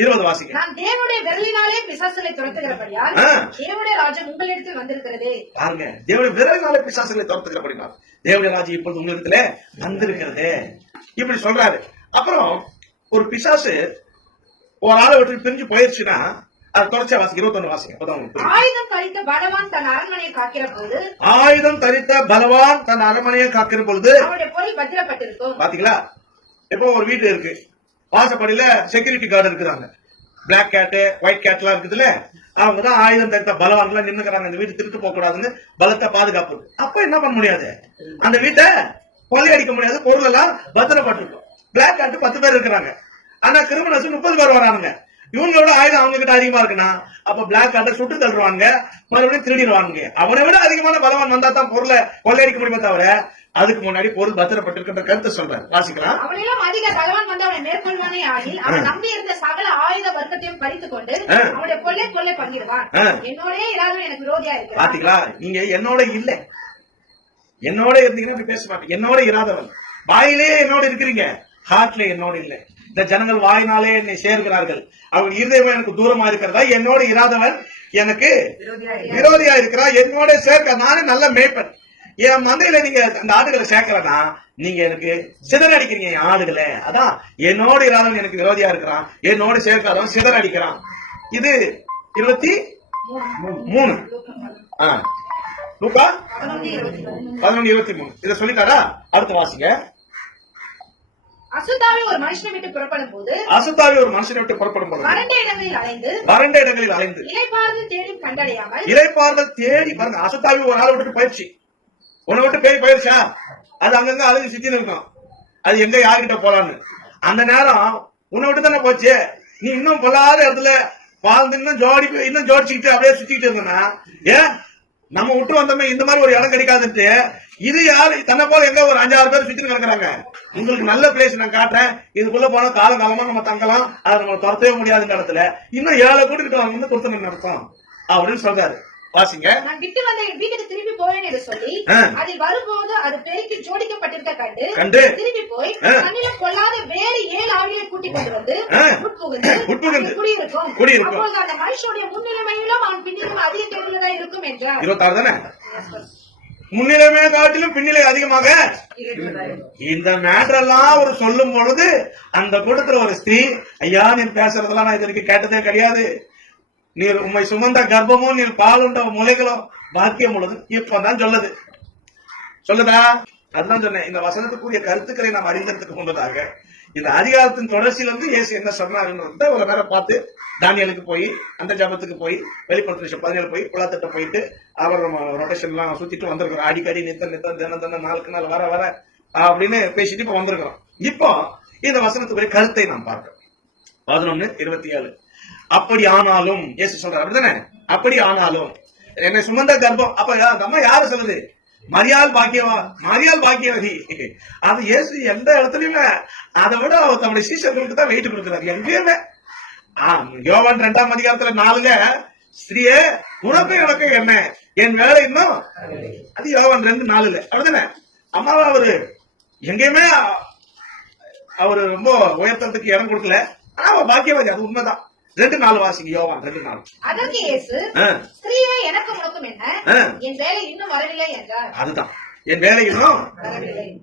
20 வாசிக்க. நான் தேவனுடைய விரலினாலே பிசாசுகளை துரத்துகிறபடியால் தேவனுடைய ராஜ்யம் உங்களிடத்தில் வந்திருக்கிறது. பாருங்க, தேவனுடைய விரலினாலே பிசாசுகளை துரத்துகிறபடியால் தேவனுடைய ராஜ்யம் இப்பொழுது உங்களிடத்துல வந்திருக்கிறது. இப்படி சொல்றாரு. அப்புறம் ஒரு பிசாசு ஒரு ஆளை விட்டு பிரிஞ்சு போயிருச்சுன்னா அது தொடர்ச்சியா வாசிக்க 21 வாசிக்க. ஆயுதம் தரித்த பலவான் தன் அரண்மனையை காக்கிற பொழுது அவருடைய பொருள் பத்திரப்பட்டிருக்கும். பாத்தீங்களா? இப்போ ஒரு வீடு இருக்கு. வாசப்படியில செக்யூரிட்டி கார்டு இருக்குறாங்க. பிளாக் கேட், ஒயிட் கேட் எல்லாம் இருக்குதுல்ல. அவங்கதான் ஆயுதம் தரித்த பலவான்கள் நின்னுக்கிறாங்க. இந்த வீடு திருட்டு போக கூடாதுன்னு பலத்தை பாதுகாப்பு. அப்ப என்ன பண்ண முடியாது? அந்த வீட்டை கொள்ளையடிக்க முடியாது. பொருள் எல்லாம் பத்திரப்பட்டிருக்கும். பிளாக் கேட் 10 பேர் இருக்கிறாங்க. ஆனா கிரிமினல்ஸ் 30 பேர் வரானுங்க. இவங்களோட ஆயுதம் அவங்க கிட்ட அதிகமா இருக்குன்னா அப்ப பிளாக் கார்டை சுட்டு தள்ளுவாங்க, மறுபடியும் திருடிடுவாங்க. அவனை விட அதிகமான பலவான் வந்தா தான் பொருளை கொள்ளையடிக்க முடியுமே தவிர அதுக்கு முன்னாடி பொருள் பத்திரப்பட்டிருக்கின்ற கருத்தை சொல்றாரு. வாசிக்கலாம். அவனிலும் அதிக பலவான் வந்து அவனை மேற்கொள்வானே ஆகில் அவன் நம்பி இருந்த சகல ஆயுத வர்க்கத்தையும் பறித்துக் கொண்டு அவனுடைய கொள்ளை பண்ணிடுவான். என்னோட எல்லாரும் எனக்கு விரோதியா இருக்கு. பாத்தீங்களா? நீங்க என்னோட இல்ல, என்னோட இருந்தீங்கன்னா பேச மாட்டேன். என்னோட இராதவன். வாயிலே என்னோட இருக்கிறீங்க, ஹார்ட்ல என்னோட இல்லை. இந்த ஜனங்கள் வாயினாலே என்னை சேர்கிறார்கள், அவள் இருதயம் எனக்கு தூரமா இருக்கிறதா, என்னோட இராதவன் எனக்கு விரோதியா இருக்கிறா, என்னோட சேர்க்க நானே நல்ல மேய்ப்பன். என் மந்தையில நீங்க அந்த ஆடுகளை சேர்க்கலன்னா நீங்க எனக்கு சிதற அடிக்கிறீங்க என் ஆடுகளை. அதான் என்னோட இராதவன் எனக்கு விரோதியா இருக்கிறான், என்னோட சேர்க்காதவன் சிதற அடிக்கிறான். இது 23. லூக்கா 11:23 இத சொல்லிட்டாரா? அடுத்து வாசிங்க. அசுத்தாவி ஒரு மனுஷனை விட்டு புறப்படும் போது வறண்ட இடங்களில் அலைந்து இளைப்பாறுதல் தேடி பாருங்க. அசுத்தாவி ஒரு ஆளை விட்டு போயிடுச்சு, உன்னை விட்டு பேய் போயிருச்சா, அது அங்கங்க அலைஞ்சு சுத்தி இருக்கும், அது எங்க யாருகிட்ட போலான்னு. அந்த நேரம் உன்னை விட்டு தானே போச்சு, நீ இன்னும் பொல்லாத இடத்துல வாழ்ந்து இன்னும் ஜோடிச்சுக்கிட்டு அப்படியே சுத்திக்கிட்டு இருந்தனா, ஏன் நம்ம விட்டு வந்தோமே இந்த மாதிரி ஒரு இடம் கிடைக்காதுன்ட்டு இது யாரு தன்னை போல எங்க ஒரு 5-6 பேர் சுத்தி கிடக்குறாங்க. உங்களுக்கு நல்ல பிளேஸ் நான் காட்டுறேன், இதுக்குள்ள போனா காலகாலமா நம்ம தங்கலாம், அதை நம்ம துரத்தவே முடியாதுன்ற இடத்துல இன்னும் 7 கூட்டிட்டு வாங்க கொடுத்து நடத்தும் அப்படின்னு சொல்றாரு. வாசிங்க. நான் விட்டு வந்த என் வீட்டுக்கு திரும்பி போவேன் என்று சொல்லி அதில் வரும்போது அது பெருக்கி ஜோடிக்கப்பட்டிருக்க கண்டு திரும்பி போய் தன்னிடம் கொள்ளாத வேறு 7 ஆவியை கூட்டிக் கொண்டு வந்து உட்புகுந்து குடியிருக்கும். அப்போது அந்த மனுஷனுடைய முன்னிலைமையிலும் அவன் பின்னிலும் அதிக தெளிவுள்ளதா இருக்கும் என்றார். 26 தானே? முன்னிலைமையை காட்டிலும் பின்னிலை அதிகமாக. இந்த மேட்டர் எல்லாம் ஒரு சொல்லும் பொழுது அந்த கூட்டத்துல ஒரு ஸ்திரீ, ஐயா நீ பேசுறதெல்லாம் நான் இதற்கு கேட்டதே கிடையாது, நீர் உண்மை சுமந்த கர்ப்பமும் நீர் பாலுண்ட முளைகளும் பாக்கியம் உள்ளது இப்பதான் சொல்லுதா? அதுதான் சொன்னேன். இந்த வசனத்துக்குரிய கருத்துக்களை நாம் அறிந்ததுக்கு முன்பதாக இந்த அதிகாரத்தின் தொடர்ச்சியிலிருந்து இயேசு என்ன சொன்னாருன்னு ஒரு நேரம் பார்த்து தானியலுக்கு போய் அந்த ஜபத்துக்கு போய் வெளிப்படுத்த 17 போய் குளத்திட்ட போயிட்டு அவர் ரொட்டேஷன் எல்லாம் சுத்திட்டு வந்திருக்கிறோம். அடிக்கடி நித்த தினம் நாளுக்கு நாள் வர அப்படின்னு பேசிட்டு இப்ப வந்திருக்கிறோம். இப்போ இந்த வசனத்துக்குரிய கருத்தை நாம் பார்க்கிறோம். 11:27 அப்படி ஆனாலும் இயேசு சொல்றாரு, அப்படிதானே? அப்படி ஆனாலும் என்னை சுமந்த கர்ப்பம். அப்ப அந்த அம்மா யாரு சொல்லுது? மரியாள் பாக்கியவதி. அது இயேசு எந்த இடத்துலயுமே அதை விட அவர் தம்முடைய சீஷர்களுக்கு தான் வெயிட் கொடுக்கிறாரு. எங்கேயுமே யோவான் 2ஆம் அதிகாரத்துல 4 ஸ்திரீயே உனக்கு எனக்கு என்ன, என் வேலை இன்னும், அது யோவான் 2:4 அப்படிதானே? அம்மாவை அவரு எங்கேயுமே அவரு ரொம்ப உயர்த்தத்துக்கு இடம் கொடுக்கல. ஆனா அவ பாக்கியவாதி, அது உண்மைதான். 2:4 வாசிங்க. யோவான் 2:4. அதற்கு இயேசு ஸ்திரீயே எனக்கு உனக்கும் என்ன, என் வேலை இன்னும் வரவில்லை என்றார். அதுதான் என் வேலை இன்னும்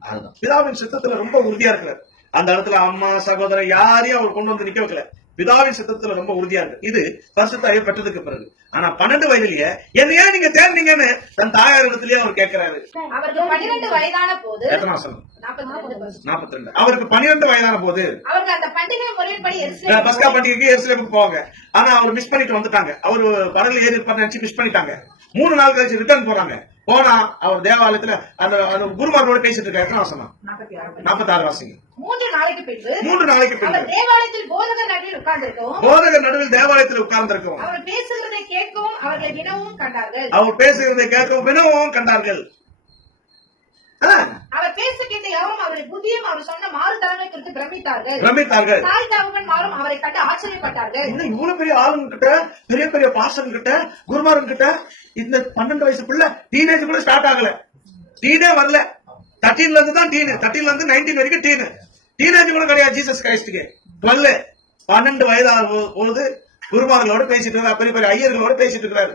அதுதான். பிதாவின் சித்தத்துல ரொம்ப உறுதியா இருக்கிறார். அந்த இடத்துல அம்மா சகோதரர் யாரையும் அவர் கொண்டு வந்து நிக்க வைக்கல. பிதாவின் சித்தத்துல ரொம்ப உறுதியா இருக்கு. இது பரிசுத்தாவியை பெற்றதுக்கு பிறகு. ஆனா 12 வயதிலேயே என்ன ஏன் நீங்க தேர்ந்தீங்கன்னு தன் தாயார் இடத்துலயே அவர் கேட்கிறாரு. அவருக்கு 12 வயதான போது, எத்தனை மாசம்? 42. அவருக்கு 12 வயதான போது அவருக்கு அந்த பண்டிகை முறைப்படி பஸ்கா பண்டிகைக்கு எருசலேமுக்கு போவாங்க. ஆனா அவர் மிஸ் பண்ணிட்டு வந்துட்டாங்க. அவரு படகுல ஏறி நினைச்சு மிஸ் பண்ணிட்டாங்க. 3 நாள் கழிச்சு ரிட்டர்ன் போறாங்க. போனா அவர் தேவாலயத்துல அந்த குருமாரோட பேசிட்டு இருக்காரு. எத்தனை வாசம்? 46 வாசிங்க. 3 நாளைக்கு பின்பு தேவாலயத்தில் போதகர் நடுவில் உட்கார்ந்திருக்கும். அவர் பேசுகிறதை கேட்கவும் அவர்களை வினவும் கண்டார்கள். அவர் பேச கேட்ட யாரும் அவரை புத்தியும் அவர் சொன்ன மாறுதன்மை குறித்து பிரமித்தார்கள். தாய் தகப்பன்மாரும் அவரை கண்டு ஆச்சரியப்பட்டார்கள். இவ்வளவு பெரிய ஆளுங்க கிட்ட, பெரிய பெரிய பாசம் கிட்ட, குருமாரன் கிட்ட இந்த 12 வயசு பிள்ளை டீனேஜ் கூட ஸ்டார்ட் ஆகல, டீனே வரல. 13ல இருந்து தான் டீன், 13ல இருந்து 19 வரைக்கும் டீனேஜ் கூட கிடையாது. ஜீசஸ் கிரைஸ்டுக்கு 12 வயதான போது குருமார்களோட பேசிட்டு இருக்கிறார், பெரிய பெரிய ஐயர்களோட பேசிட்டு இருக்கிறாரு.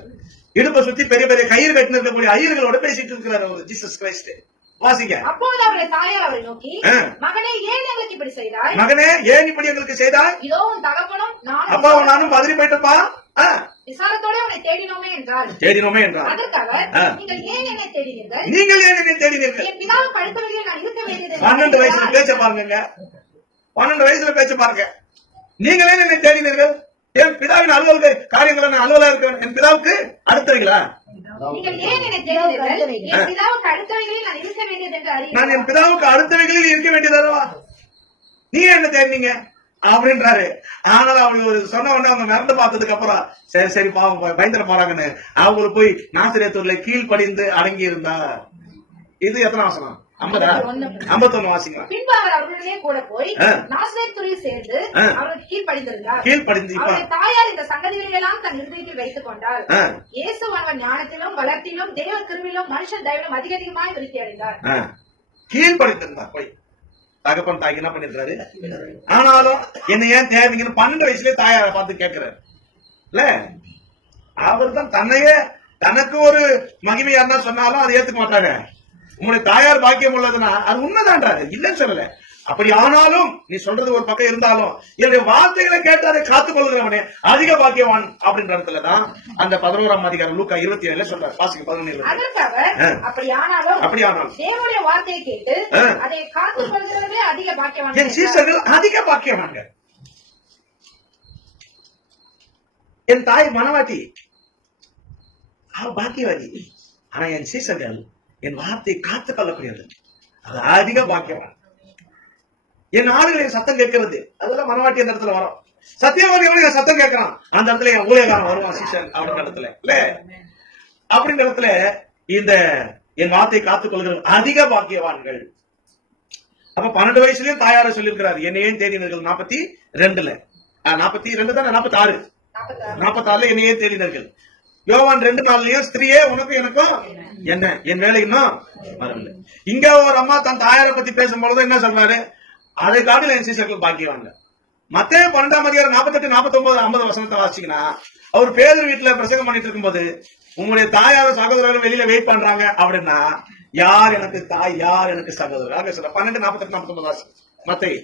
இடுப்பை சுத்தி பெரிய பெரிய கயிறு கட்டின இருக்கக்கூடிய ஐயர்களோட பேசிட்டு இருக்கிறார் அவர் ஜீசஸ் கிரைஸ்ட். வாசிங்க. அப்பொழுது அவருடைய தாயார் அவரை நோக்கி, மகனே ஏன் எங்களுக்கு இப்படி செய்தாய்? எங்களுக்கு செய்தாய்? இதோ உன் தகப்பனும் அப்பாவும் நானும் பதறி போயிட்டப்பா, விசாரத்தோட உன்னை தேடினோமே என்றார். அதற்காக நீங்கள் ஏன் என்னை தேடினீர்கள்? என் பிதாவுக்கு அடுத்தவர்களில் நான் இருக்க வேண்டியது. 12 வயசுல பேச்ச பாருங்க, 12 வயசுல பேச்ச பாருங்க. நீங்களே என்னை தேடினீர்கள்? என் பிதாவின் அலுவலக காரியங்களை நான் அலுவலா இருக்கேன். என் பிதாவுக்கு அடுத்தவங்களா? நீங்கள் ஏன் என்னை தேடினீர்கள்? என் பிதாவுக்கு அடுத்தவர்களில் நான் இருக்க வேண்டியது என்று அறிய. நான் என் பிதாவுக்கு அடுத்தவர்களில் இருக்க வேண்டியதா? நீங்க என்ன தேடினீங்க அப்படின்றாரு. ஆனால் அவங்க சொன்ன உடனே அவங்க நடந்து பார்த்ததுக்கு அப்புறம் சரி பாவம் பயந்துட போறாங்கன்னு அவங்களுக்கு போய் நாசிரியத்தூர்ல கீழ்படிந்து அடங்கி இருந்தா. இது எத்தனை வாசனம்? 51 வாசிங்க. பின்பு அவர் அவர்களுடனே கூட போய் நாசிரியத்தூரில் சேர்ந்து அவருக்கு கீழ்படிந்திருந்தார். அவருடைய தாயார் இந்த சங்கதிகளை எல்லாம் தன் இருதயத்தில் வைத்துக் கொண்டார். இயேசு அவன் ஞானத்திலும் வளர்த்திலும் தேவ கிருபையிலும் மனுஷன் தயவிலும் அதிகமாய் விருத்தி அடைந்தார். கீழ்படிந்திருந்தார். போய் தகப்பன் தாய்க்கு என்ன பண்ணிருக்காரு? ஆனாலும் என்ன ஏன் தேவைங்கன்னு 12 வயசுலயே தாயாரை பார்த்து கேட்கிறாரு இல்ல. அவர் தான் தன்னையே தனக்கு ஒரு மகிமை யாருன்னா சொன்னாலும் அதை ஏத்துக்க மாட்டாங்க. உங்களுடைய தாயார் பாக்கியம் உள்ளதுன்னா அது உண்மைதான்றாரு, இல்லன்னு சொல்லல. அப்படி ஆனாலும் நீ சொல்றது ஒரு பக்கம் இருந்தாலும் என்னுடைய வார்த்தைகளை கேட்டு அதை காத்துக் கொள்கிறவனே அதிக பாக்கியவான் அப்படின்ற இடத்துலதான் அந்த 11ஆம் அதிகாரம் லூக்கா 27 சொல்றாரு. வாசிக்க 11. அப்படியானாலும் தேவனுடைய வார்த்தையை கேட்டு அதை காத்துக் கொள்கிறவனே அதிக பாக்கியவான். என் சீசர்கள் அதிக பாக்கியவாங்க. என் தாய் மனவாட்டி, அவ பாக்கியவாதி. ஆனா என் சீசர்கள் என் வார்த்தையை காத்துக் கொள்ளக்கூடியது, அது அதிக பாக்கியவான். என் ஆளுகளின் சத்தம் கேட்கிறது, அதெல்லாம் மனவாட்டி அந்த இடத்துல வரும். சத்தியவாதி என் சத்தம் கேட்கறான், அந்த இடத்துல என் ஊழியக்காரன் வருவான் சீசன் அப்படின்ற இடத்துல இல்ல. அப்படின்ற இடத்துல இந்த என் வார்த்தையை காத்துக் கொள்கிற அதிக பாக்கியவான்கள். அப்ப 12 வயசுலயும் தாயார சொல்லியிருக்கிறார், என்னையே தேடினர்கள் 42 தானே, 46 என்னையே தேடினர்கள். யோவான் 2:4 ஸ்திரீயே உனக்கும் எனக்கும் என்ன, என் வேலை இன்னும் வரல. இங்க ஒரு அம்மா தன் தாயாரை பத்தி பேசும்பொழுது என்ன சொல்றாரு, அதை காட்டில என் சீசர்கள் பாக்கியவாங்க. மத்தேயு 12ஆம் அதிகாரம் 48, 49, 50 வசனத்தை வாசிச்சீங்கன்னா, அவர் பேதுரு வீட்டுல பிரசங்கம் பண்ணிட்டு இருக்கும்போது உங்களுடைய தாயார சகோதரர்கள் வெளியில வெயிட் பண்றாங்க அப்படின்னா, யார் எனக்கு தாய் யார் எனக்கு சகோதரர் சொல்ல 12, 48, 49 வாசி. மத்தேயு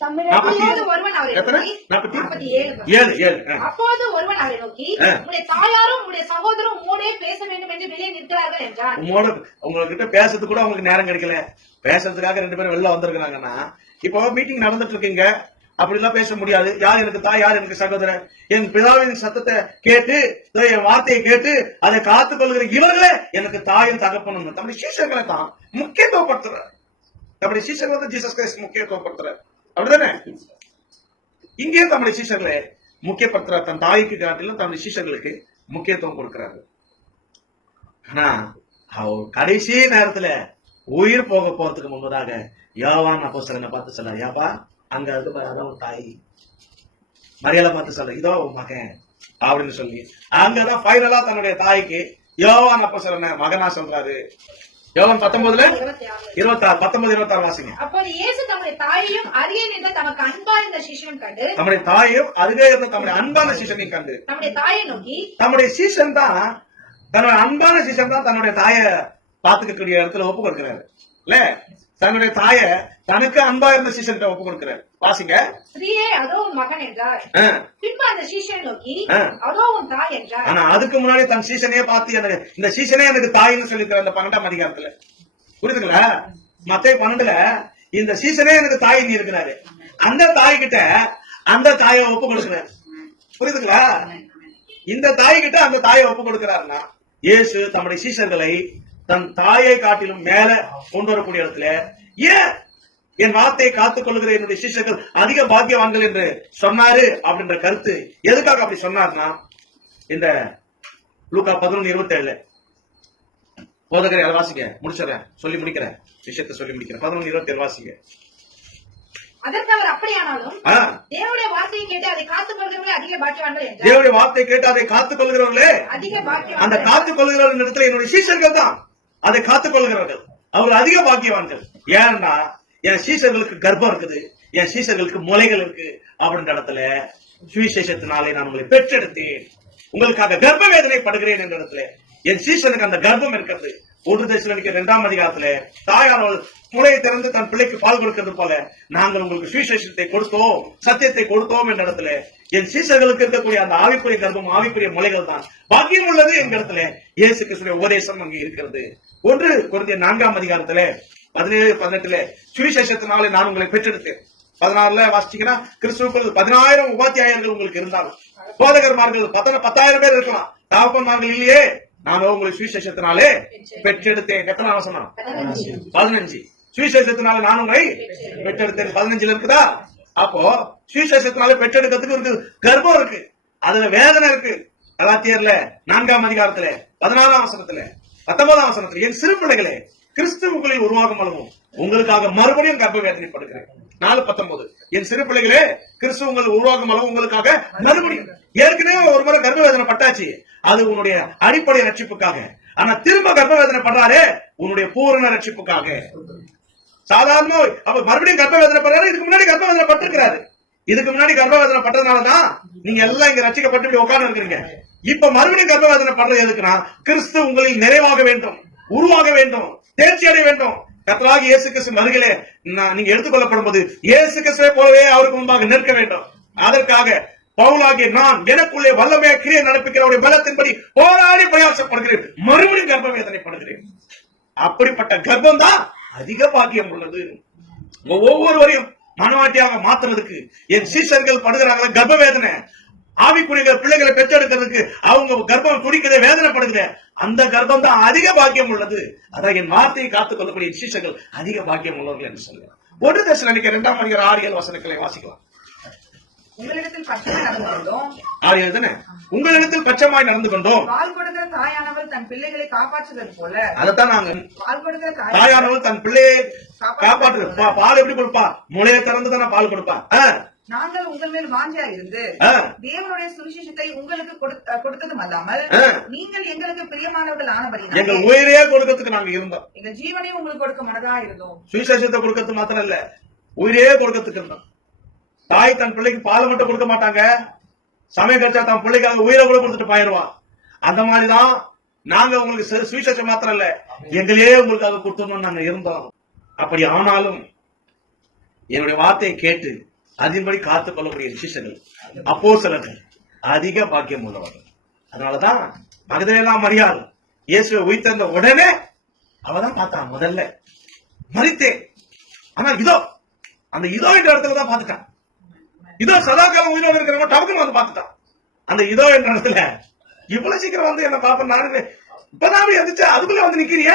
47. அப்போது ஒருவன் அவரை நோக்கி, உங்களுடைய தாயாரும் உங்களுடைய சகோதரரும் உம்மோடே பேச வேண்டும் என்று வெளியே நிற்கிறார்கள் என்றான். உங்ககிட்ட பேசுறதுக்கு கூட உங்களுக்கு நேரம் கிடைக்கல, பேசுறதுக்காக 2 பேரும் வெளில வந்திருக்காங்கன்னா, இப்போ மீட்டிங் நடந்துட்டு இருக்கீங்க, அப்படிலாம் பேச முடியாது. யார் எனக்கு தாய் யார் எனக்கு சகோதரர், என் பிதாவின் சத்தத்தை கேட்டு என் வார்த்தையை கேட்டு அதை காத்துக் கொள்கிற இவர்களே எனக்கு தாயும் தகப்பனும். தம்முடைய சீசர்களை தான் முக்கியத்துவப்படுத்துறார். தம்முடைய சீசர்களை தான் ஜீசஸ் கிரைஸ்ட் முக்கியத்துவப்படுத்துறார். அப்படிதானே? இங்கே தம்முடைய சீசர்களை முக்கியப்படுத்துறார். தன் தாய்க்கு காட்டிலும் தம்முடைய சீசர்களுக்கு முக்கியத்துவம் கொடுக்கிறாரு. ஆனா அவர் கடைசி நேரத்துல உயிர் போக போறதுக்கு முன்பதாக யோவான் அப்போஸ்தலனை பார்த்து சொல்ல, யாப்பா அங்க இருக்கு அதான் ஒரு தாய். மரியாதை பார்த்து சொல்ல, இதோ மகன் அப்படின்னு சொல்லி அங்கதான் ஃபைனலா தன்னுடைய தாய்க்கு யோவான் அப்போஸ்தலனை மகனா சொல்றாரு. யோவான் 19:26 வாசிங்க. அப்போது இயேசு தம்முடைய தாயையும் அருகே நின்ற தமக்கு அன்பா இருந்த சீஷனையும் கண்டு, தம்முடைய தாயையும் அருகே இருந்த தம்முடைய அன்பான சீஷனையும் கண்டு, தம்முடைய தாயை நோக்கி, தம்முடைய சீஷன் தான் தன்னுடைய அன்பான சீஷன் தான் தன்னுடைய தாயை பாத்துக்கக்கூடிய இடத்துல ஒப்பு கொடுக்கிறாரு இல்ல. தன்னுடைய தாய தனக்கு அன்பா இருந்த சீஷன் ஒப்பு கொடுக்கிறார். வாசிங்க. ஸ்திரீயே அதோ உன் மகன் என்றார். பின்பு அந்த சீஷனை நோக்கி, அதோ உன் தாய் என்றார். ஆனா அதுக்கு முன்னாடி தன் சீஷனையே பார்த்து இந்த சீஷனே எனக்கு தாயின்னு சொல்லிருக்கிற அந்த 12ஆம் அதிகாரத்துல புரியுதுங்களா? மத்தேயு 12 இந்த சீஷனே எனக்கு தாயின்னு இருக்கிறாரு. அந்த தாய்கிட்ட அந்த தாயை ஒப்பு கொடுக்கிறார். புரியுதுங்களா? இந்த தாய்கிட்ட அந்த தாயை ஒப்பு கொடுக்கிறாருன்னா, இயேசு தம்முடைய சீஷர்களை தன் தாயை காட்டிலும் மேல கொண்டு வரக்கூடிய இடத்துல ஏன் என் வார்த்தையை காத்துக் கொள்கிற என்னுடைய சீஷர்கள் அதிக பாக்கியவான்கள் என்று சொன்னாரு அப்படின்ற கருத்து எதுக்காக அப்படி சொன்னார்னா, இந்த லூக்கா 11:27 போதகரை அதை வாசிங்க, முடிச்சிடறேன், சொல்லி முடிக்கிறேன், விஷயத்தை சொல்லி முடிக்கிறேன். 11:27 வாசிங்க. அதற்கு அவர் அப்படியானாலும் தேவனுடைய வார்த்தையை கேட்டு அதை காத்துக் கொள்கிறவர்களே அதிக பாக்கியவான்கள் என்றார். தேவனுடைய வார்த்தையை கேட்டு அதை காத்துக் கொள்கிறவர்களே அதிக பாக்கியவான்கள். அந்த காத்துக் கொள்கிறவர்கள் இடத்துல என்னுடைய சீஷர்கள் தான் அதை காத்துக் கொள்கிறார்கள், அவர்கள் அதிக பாக்கியவான்கள். ஏன்னா என் சீசர்களுக்கு கர்ப்பம் இருக்குது, என் சீசர்களுக்கு முளைகள் இருக்கு அப்படின்ற இடத்துல சுவிசேஷத்தினாலே நான் உங்களை பெற்றெடுத்தேன், உங்களுக்காக கர்ப்ப வேதனை படுகிறேன் என்ற இடத்துல என் சீசனுக்கு அந்த கர்ப்பம் இருக்கிறது. 1 தெசலோனிக்கேயர் 2ஆம் அதிகாரத்துல தாயார் முளையை திறந்து தன் பிள்ளைக்கு பால் கொடுக்கிறது போல நாங்கள் உங்களுக்கு சுவிசேஷத்தை கொடுத்தோம், சத்தியத்தை கொடுத்தோம் என்ற இடத்துல என் சீசர்களுக்கு இருக்கக்கூடிய அந்த ஆவிக்குரிய கர்ப்பம் ஆவிக்குரிய முளைகள் தான் பாக்கியம் உள்ளது என்ற இடத்துல இயேசு கிறிஸ்துவின் உபதேசம் அங்கே இருக்கிறது. 1 கொரிந்தியர் 4ஆம் அதிகாரத்துல 17-18 சுவிசேஷத்தினாலே நான் உங்களை பெற்றெடுத்தேன். 16 வாசிச்சீங்கன்னா, கிறிஸ்துவுக்குள் 10,000 உபாத்தியாயர்கள் உங்களுக்கு இருந்தாலும் போதகர்மார்கள் 10,000 பேர் இருக்கலாம், தகப்பன்மார்கள் இல்லையே, நானும் உங்களை சுவிசேஷத்தினாலே பெற்றெடுத்தேன். எத்தனை வசனம்? 15. சுவிசேஷத்தினாலே நான் உங்களை பெற்றெடுத்தேன் 15 இருக்குதா? அப்போ சுவிசேஷத்தினாலே பெற்றெடுக்கிறதுக்கு இருக்கு, கர்ப்பம் இருக்கு, அதுல வேதனை இருக்கு. கலாத்தியர்ல 4ஆம் அதிகாரத்துல 14ஆம் வசனத்துல 19ஆம் வசனத்துல, என் சிறு பிள்ளைகளே கிறிஸ்துவுக்குள்ளே உருவாகும் அளவும் உங்களுக்காக மறுபடியும் கர்ப்ப வேதனைப்படுகிறேன். 4:19 என் சிறு பிள்ளைகளே, கிறிஸ்து உங்கள் உருவாக்கும் அளவு உங்களுக்காக மறுபடியும் ஏற்கனவே ஒரு முறை கர்ப்பவேதனை பட்டாச்சு, அது உன்னுடைய அடிப்படை ரட்சிப்புக்காக. ஆனா திரும்ப கர்ப்பவேதனை பண்றாரே உன்னுடைய பூரண ரட்சிப்புக்காக. சாதாரண அப்ப மறுபடியும் கர்ப்பவேதனை பண்றாரு, இதுக்கு முன்னாடி கர்ப்பவேதனை பட்டிருக்கிறாரு. இதுக்கு முன்னாடி கர்ப்பவேதனை பட்டதுனாலதான் நீங்க எல்லாம் இங்க ரட்சிக்கப்பட்டு இப்படி உட்கார்ந்து இருக்கிறீங்க. இப்ப மறுபடியும் கர்ப்பவேதனை பண்றது எதுக்குன்னா, கிறிஸ்து உங்களில் நிறைவாக வேண்டும், உருவாக வேண்டும், தேர்ச்சி அடைய வேண்டும். கர்த்தராகிய இயேசு கிறிஸ்து வருகிலே நீங்க எடுத்துக்கொள்ளப்படும் போது இயேசு கிறிஸ்துவை போலவே அவருக்கு முன்பாக நிற்க வேண்டும். அதற்காக பவுலாகிய நான் எனக்குள்ளே வல்லமையா கிரியை நடப்பிக்கிறவருடைய பலத்தின்படி போராடி பிரயாசப்படுகிறேன், மறுபடியும் கர்ப்பவேதனை படுகிறேன். அப்படிப்பட்ட கர்ப்பம் தான் அதிக பாக்கியம் உள்ளது. ஒவ்வொருவரையும் மனவாட்டியாக மாத்துறதுக்கு என் சீஷர்கள் படுகிறாங்களா கர்ப்பவேதனை, ஆவிக்குரிய பிள்ளைகளை பெற்றெடுக்கிறதுக்கு அவங்க கர்ப்பம் துடிக்கிறத வேதனைப்படுகிற அந்த கர்ப்பம் தான் அதிக பாக்கியம் உள்ளது. அதான் என் வார்த்தையை காத்துக் கொள்ளக்கூடிய சீஷர்கள் அதிக பாக்கியம் உள்ளவர்கள் என்று சொல்லுவார். 1 தெசலோனிக்கேயர் 2ஆம் அதிகாரம் 6-7 வசனங்களை வாசிக்கலாம். உங்களிடத்தில் பட்சமாய் நடந்து கொண்டோம். 6-7 தானே? உங்களிடத்தில் பட்சமாய் நடந்து கொண்டோம். பால் கொடுக்கிற தாயானவள் தன் பிள்ளைகளை காப்பாற்றுவது போல. அதைத்தான் நாங்க பால் கொடுக்கிற தாயானவள் தன் பிள்ளையை காப்பாற்றுறது. பால் எப்படி கொடுப்பா? முளையை திறந்து தானே பால் கொடுப்பா. நாங்கள் உங்கள் மேல் வாஞ்சியா இருந்து தேவனுடைய சுவிசேஷத்தை உங்களுக்கு கொடுத்ததும் அல்லாமல் நீங்கள் எங்களுக்கு பிரியமானவர்கள் ஆனபடியால் எங்கள் உயிரையே கொடுக்கிறதுக்கு நாங்க இருந்தோம். எங்கள் ஜீவனையும் உங்களுக்கு கொடுக்க மனதா இருந்தோம். சுவிசேஷத்தை கொடுக்கிறது மாத்திரம் இல்ல, உயிரையே கொடுக்கிறதுக்கு இருந்தோம். தாய் தன் பிள்ளைக்கு பால் மட்டும் கொடுக்க மாட்டாங்க, சமயம் கழிச்சா தன் பிள்ளைக்காக உயிரை கூட கொடுத்துட்டு போயிருவா. அந்த மாதிரிதான் நாங்க உங்களுக்கு சுவிசேஷம் மாத்திரம் இல்ல, எங்களையே உங்களுக்காக கொடுத்தோம்னு நாங்க இருந்தோம். அப்படி ஆனாலும் என்னுடைய வார்த்தையை கேட்டு அதன்படி காத்துக் கொள்ளக்கூடிய சிஷ்யர்கள் அப்போஸ்தலர்கள் அதிக பாக்கியம் உள்ளவர்கள். அதனாலதான் மகதலேனா மரியாள் இயேசுவை உயிர்த்தெழுந்த உடனே அவதான் பார்த்தான். முதல்ல மரித்தேன், ஆனா இதோ அந்த இதோ என்ற இடத்துல தான் பார்த்துட்டான். இதோ சதாகாலம் உயிரோடு இருக்கிறவங்க டவுக்குன்னு வந்து பார்த்துட்டான். அந்த இதோ என்ற இடத்துல இவ்வளவு சீக்கிரம் வந்து என்ன பாப்பேன் நானு இப்பதான் எந்திரிச்சு அதுக்குள்ள வந்து நிக்கிறிய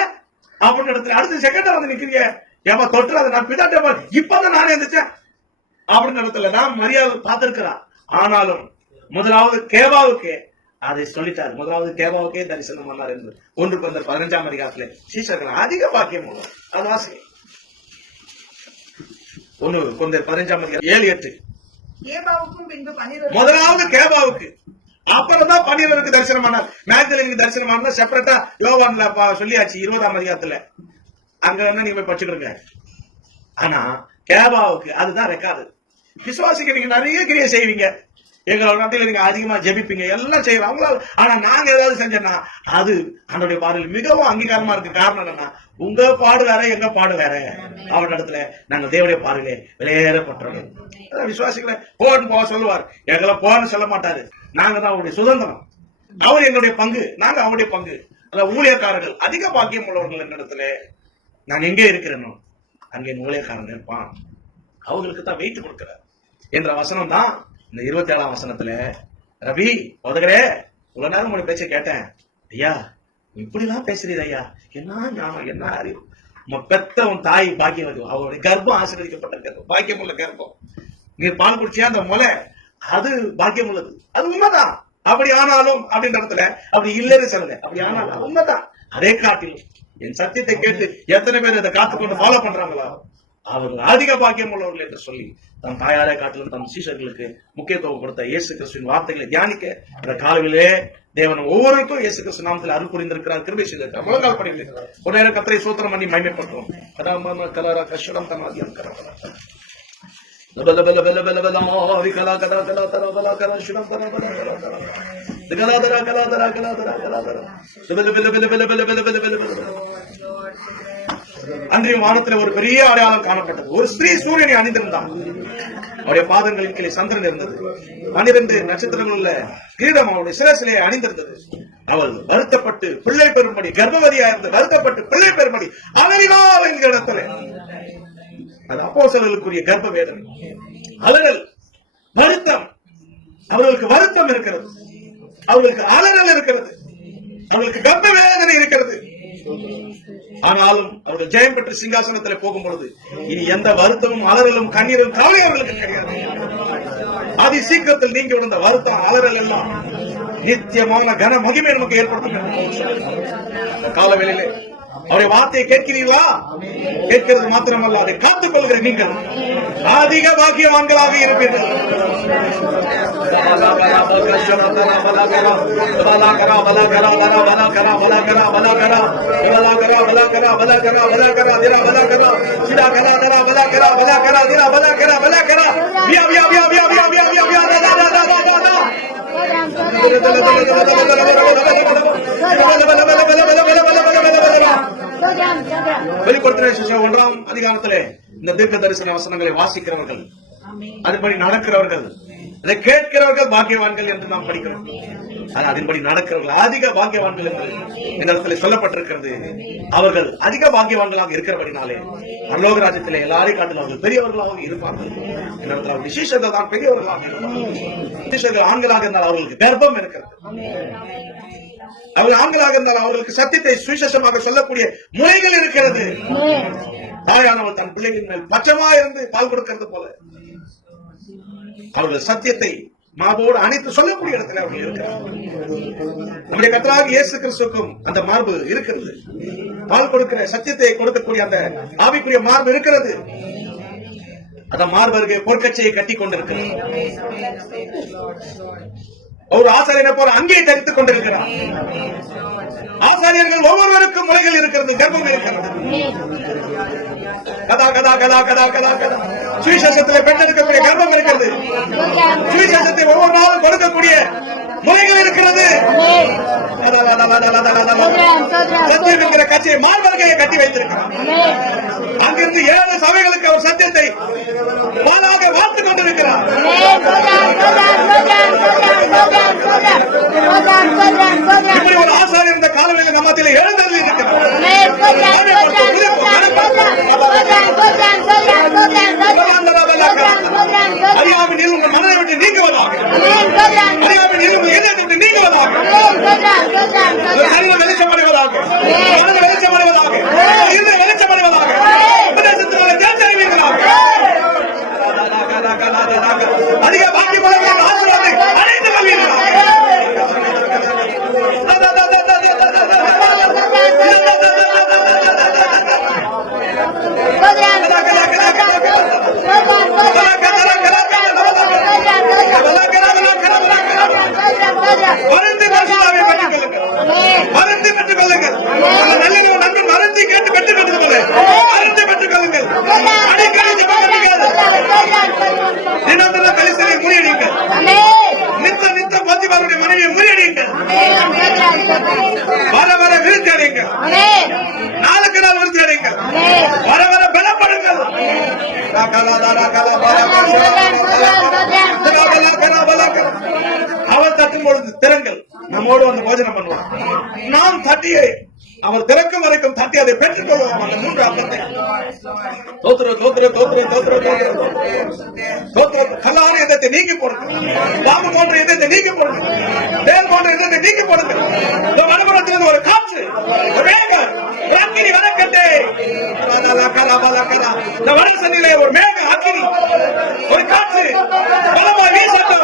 அப்படின்னு இடத்துல அடுத்த செகண்டா வந்து நிக்கிறிய ஏமா தொற்று அதை நான் பிதாட்ட இப்பதான் நானே எந்திரிச்சேன் அப்படின்னு இடத்துல நான் மரியாதை பார்த்திருக்கிறான். ஆனாலும் முதலாவது கேபாவுக்கு அதை சொல்லிட்டாரு. முதலாவது கேபாவுக்கே தரிசனம் பண்ணார் என்று 1 கொரிந்தியர் 15ஆம் அதிகாரத்திலே சீஷர்கள் அதிக பாக்கியம் உள்ளது. அது வாசி 1 கொரிந்தியர் 15ஆம் அதிகாரம் 7-8. முதலாவது கேபாவுக்கு, அப்புறம் தான் 12 தரிசனம் பண்ணார். மேக்தலேனுக்கு தரிசனம் பண்ணா செப்பரேட்டா யோவான்ல சொல்லியாச்சு 20ஆம் அதிகாரத்துல. அங்க என்ன நீங்க போய் படிச்சுக்கிருங்க. ஆனா கேபாவுக்கு அதுதான் ரெக்கார்டு. விசுவாசிக்க நீங்க நிறைய கிரியை செய்வீங்க, எங்களோட நாட்டில் நீங்க அதிகமா ஜெபிப்பீங்க, எல்லாம் செய்யறோம் அவங்களால. ஆனா நாங்க ஏதாவது செஞ்சோம்னா அது அதனுடைய பார்வையில் மிகவும் அங்கீகாரமா இருக்கு. காரணம் என்னன்னா உங்க பாடு வேற எங்க பாடு வேற. அவருடைய இடத்துல நாங்க தேவனுடைய பார்வையிலே வெளியேறப்பட்டவர்கள். விசுவாசிகளை போன்னு போக சொல்லுவார், எங்களை போன்னு சொல்ல மாட்டாரு. நாங்க தான் அவருடைய சுதந்திரம், அவர் எங்களுடைய பங்கு, நாங்க அவருடைய பங்கு. அதாவது ஊழியக்காரர்கள் அதிக பாக்கியம் உள்ளவர்கள் என்ற இடத்துல நான் எங்கே இருக்கிறேனோ அங்கே ஊழியக்காரன் இருப்பான், அவங்களுக்கு தான் வெயிட் கொடுக்கிறார் என்ற வசனம் தான் இந்த 27ஆம் வசனத்துல. ரவி உதகரே இவ்வளவு நேரம் உங்களுடைய பேச்சை கேட்டேன் ஐயா, இப்படி எல்லாம் பேசுறீங்க ஐயா, என்ன ஞானம், என்ன அறிவு. பெத்த உன் தாய் பாக்கியம், அவருடைய கர்ப்பம் ஆசீர்வதிக்கப்பட்ட கர்ப்பம், பாக்கியம் உள்ள கர்ப்பம். நீ பால் குடிச்சியா அந்த முலை, அது பாக்கியம் உள்ளது, அது உண்மைதான். அப்படி ஆனாலும் அப்படின்ற இடத்துல அப்படி இல்லைன்னு சொல்லுங்க, அப்படி ஆனாலும் உண்மைதான். அதே காட்டிலும் என் சத்தியத்தை கேட்டு எத்தனை பேர் இதை காத்துக்கொண்டு ஃபாலோ பண்றாங்களோ அவர்கள் அதிக பாக்கியம் உள்ளவர்கள் என்று சொல்லி தன் தாயாரை காட்டிலும் தன் சீஷர்களுக்கு முக்கியத்துவம் கொடுத்த இயேசு கிறிஸ்துவின் வார்த்தைகளை தியானிக்க அந்த காலையிலே தேவன் ஒவ்வொருக்கும் இயேசு கிறிஸ்து நாமத்தில் அருள் புரிந்திருக்கிறார், கிருபை செய்திருக்கிறார். முழங்கால் பண்ணியிருக்கிறார். ஒரு நேரம் கர்த்தரை ஸ்தோத்திரம் பண்ணி மகிமைப்படுத்துவோம். கலரா கஷ்டம் தமாதியம் கரா அன்றைய வானத்தில் ஒரு பெரிய அடையாளம் காணப்பட்டது. ஒரு ஸ்திரீ சூரியனை அணிந்திருந்தான், அவருடைய பாதங்களின் கீழே சந்திரன் இருந்தது, 12 நட்சத்திரங்கள் உள்ள கிரீடம் அவருடைய சிரசிலே அணிந்திருந்தது. அவள் வருத்தப்பட்டு பிள்ளை பெறும்படி, கர்ப்பவதியா இருந்து வருத்தப்பட்டு பிள்ளை பெறும்படி அமெரிக்காவில் என்கிற இடத்துல, அது அப்போஸ்தலர்களுக்குரிய கர்ப்ப வேதனை, அவர்கள் வருத்தம், அவர்களுக்கு வருத்தம் இருக்கிறது, அவர்களுக்கு அலறல் இருக்கிறது, அவர்களுக்கு கர்ப்ப வேதனை இருக்கிறது. ஆனாலும் அவர்கள் ஜெயம் பெற்று சிங்காசனத்தில் போகும் பொழுது இனி எந்த வருத்தமும் அலறலும் கண்ணீரும் கவலை அவர்களுக்கு கிடையாது. அதி சீக்கிரத்தில் நீங்கி விழுந்த வருத்தம் அலறல் எல்லாம் நித்தியமான கன மகிமை நமக்கு ஏற்படுத்தும். காலவேளையிலே அவருடைய வார்த்தையை கேட்கிறீர்களா? கேட்கிறது மாத்திரமல்ல, அதை காத்துக் கொள்கிற நீங்கள் அதிக பாக்கியவான்களாக இருப்பீர்கள். வெளிப்படுத்தின விசேஷம் 1ஆம் அதிகாரத்திலே இந்த தீர்க்க தரிசன வசனங்களை வாசிக்கிறவர்கள், அதுபடி நடக்கிறவர்கள், அதை கேட்கிறவர்கள் பாக்கியவான்கள் என்று நாம் படிக்கிறோம். அதன்படி நடக்கிறவர்கள் அதிக பாக்கியவான்கள் என்று இந்த இடத்துல சொல்லப்பட்டிருக்கிறது. அவர்கள் அதிக பாக்கியவான்களாக இருக்கிறபடினாலே பரலோக ராஜ்யத்திலே எல்லாரையும் காட்டிலும் அவர்கள் பெரியவர்களாக இருப்பார்கள். இந்த இடத்துல விசேஷத்தை தான் பெரியவர்களாக இருப்பார்கள். விசேஷர்கள் ஆண்களாக இருந்தால் அவர்களுக்கு கர்ப்பம் இருக்கிறது. அவர்கள் ஆண்களாக இருந்தால் அவர்களுக்கு சத்தியத்தை சுவிசேஷமாக சொல்லக்கூடிய முறைகள் இருக்கிறது. தாயானவள் தன் பிள்ளைகளின் மேல் பட்சமா இருந்து பால் கொடுக்கிறது போல அவர்கள் சத்தியத்தை மார்போடு அனைத்து சொல்லக்கூடிய இடத்துல அவர்கள் இருக்கிறார்கள். நம்முடைய கர்த்தராகிய இயேசு கிறிஸ்துவுக்கும் அந்த மார்பு இருக்கிறது. பால் கொடுக்கிற சத்தியத்தை கொடுக்கக்கூடிய அந்த ஆவிக்குரிய மார்பு இருக்கிறது. அந்த மார்பருக்கு பொற்கச்சையை கட்டி கொண்டிருக்கிறது. ஒரு ஆசாரியனை போல அங்கே தரித்துக் கொண்டிருக்கிறார். ஆசாரியர்கள் ஒவ்வொருவருக்கும் முறைகள் இருக்கிறது, கர்ப்பம் இருக்கிறது. கதா கதா கதா கதா கதா கதா சுவிசேஷத்தில் பெற்றெடுக்கக்கூடிய கர்ப்பம் இருக்கிறது. சுவிசேஷத்தை ஒவ்வொரு நாளும் கொடுக்கக்கூடிய முறைகள் இருக்கிறது. சத்தியம் கட்சியை மார்பர்கையை கட்டி வைத்திருக்கிறார். அங்கிருந்து 7 சபைகளுக்கு அவர் சத்தியத்தை பாலாக வாழ்த்துக் கொண்டிருக்கிறார். இப்படி ஒரு ஆசாரியர் இந்த காலநிலை நம்மத்தில் எழுந்தது இருக்கிறார். அறியாமை நீர் உங்கள் மனதை விட்டு நீங்குவதாக, அறியாமை நீர் உங்கள் இதயத்தை விட்டு நீங்குவதாக, சரீரம் வெளிச்சமடைவதாக, மனது வெளிச்சமடைவதாக, இருதயம் வெளிச்சமடைவதாக, உபதேசத்தினாலே தேர்ந்தறிவீர்களாக. அதிக பாக்கியவான்கள் ஆசீர்வாதத்தை அடைந்து கொள்வீர்களாக. மருந்து பெற்றுக் கொள்ளுங்கள். நன்கு மருந்து கேட்டு பெற்றுக் கொள்ளுங்கள். மருந்து பெற்றுக் கொள்ளுங்கள். தினந்தெல்லாம் கலிசனை முறியடிங்கள். நித்த பத்திபாருடைய மனைவியை முறியடிங்கள். வர வர விருத்தி அடையுங்கள். நாளுக்கு நாள் விருத்தி அடையுங்கள். வர வர பலப்படுங்கள். அவர் தட்டும் பொழுது திறங்கள் நம்மோடு வந்து போஜனம் பண்ணுவார். நாம் தட்டியை அவர் திறக்கும் வரைக்கும் தட்டி அதை பெற்றுக் கொள்வோம். அந்த 3 அர்த்தத்தை கல்லான இதத்தை நீக்கி போடுங்கள். பாம்பு போன்ற இதத்தை நீக்கி போடுங்கள். வேல் போன்ற இதத்தை நீக்கி போடுங்கள். வடபுறத்திலிருந்து ஒரு காற்று அக்கினி வழக்கத்தை இந்த வடசனிலே ஒரு மேக அக்கினி ஒரு காற்று பலமாய் வீசட்டும்.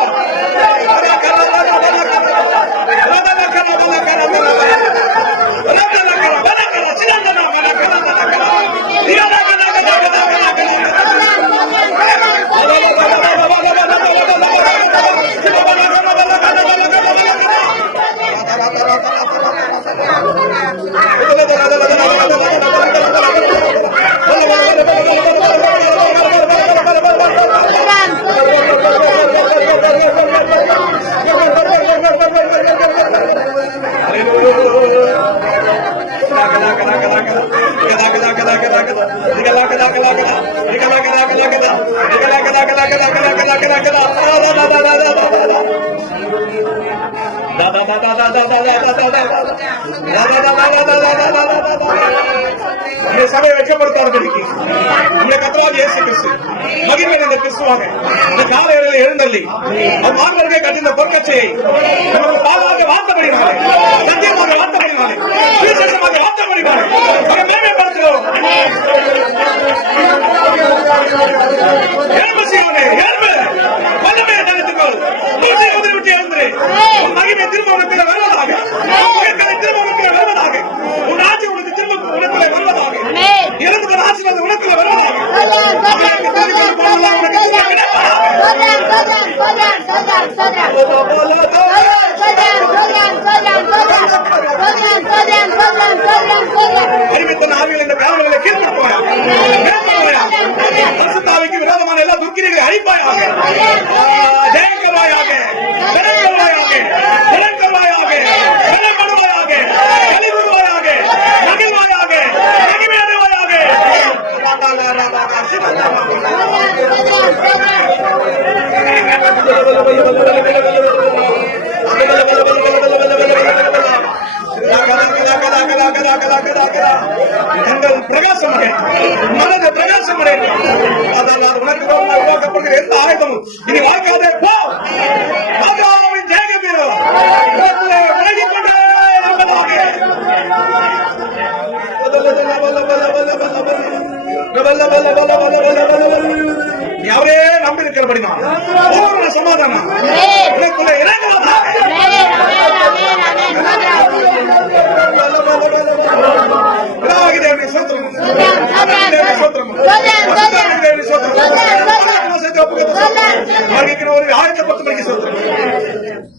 சபையை வெட்கப்படுத்தாதபடிக்கு நம்முடைய கர்த்தராகிய இயேசு கிறிஸ்து மகிமை நிறைந்த கிறிஸ்துவாக இந்த காலையில் எழுந்தள்ளி மார்பர்களை கட்டின பொற்கச்சையை நமக்கு பாலாக வார்த்தபடினாலே, சத்தியமாக வார்த்தபடினாலே, சுவிசேஷமாக வார்த்தபடினாலே அதை மேன்மைப்படுத்துகிறோம். எழும்பு சீயோனே, எழும்பு, வல்லமையை தரித்துக்கொள், மூச்சை உதிரி விட்டு எழுந்திரு. உன் மகிமை திரும்ப உனக்கு வருவதாக, உன் திரும்ப உனக்கு வருவதாக, உன் ஆட்சி உனக்கு திரும்ப பிரவேசம் அடைகிறார். அதனால் உனக்கு உருவாக்கப்படுகிற எந்த ஆயுதமும் இனி வாய்க்காதே போ. ராஜாவின் ஜெயகம்பீரம் உனக்குள்ளே விலகிக் கொண்டே இருப்பதாக. நீ அவரே நம்பி இருக்கிறபடினால் பூரண சமாதானம் உனக்குள்ளே இறங்குவதாக. தேவனை சோத்திரம் ஒரு 1010 மணிக்கு சோத்திரம்.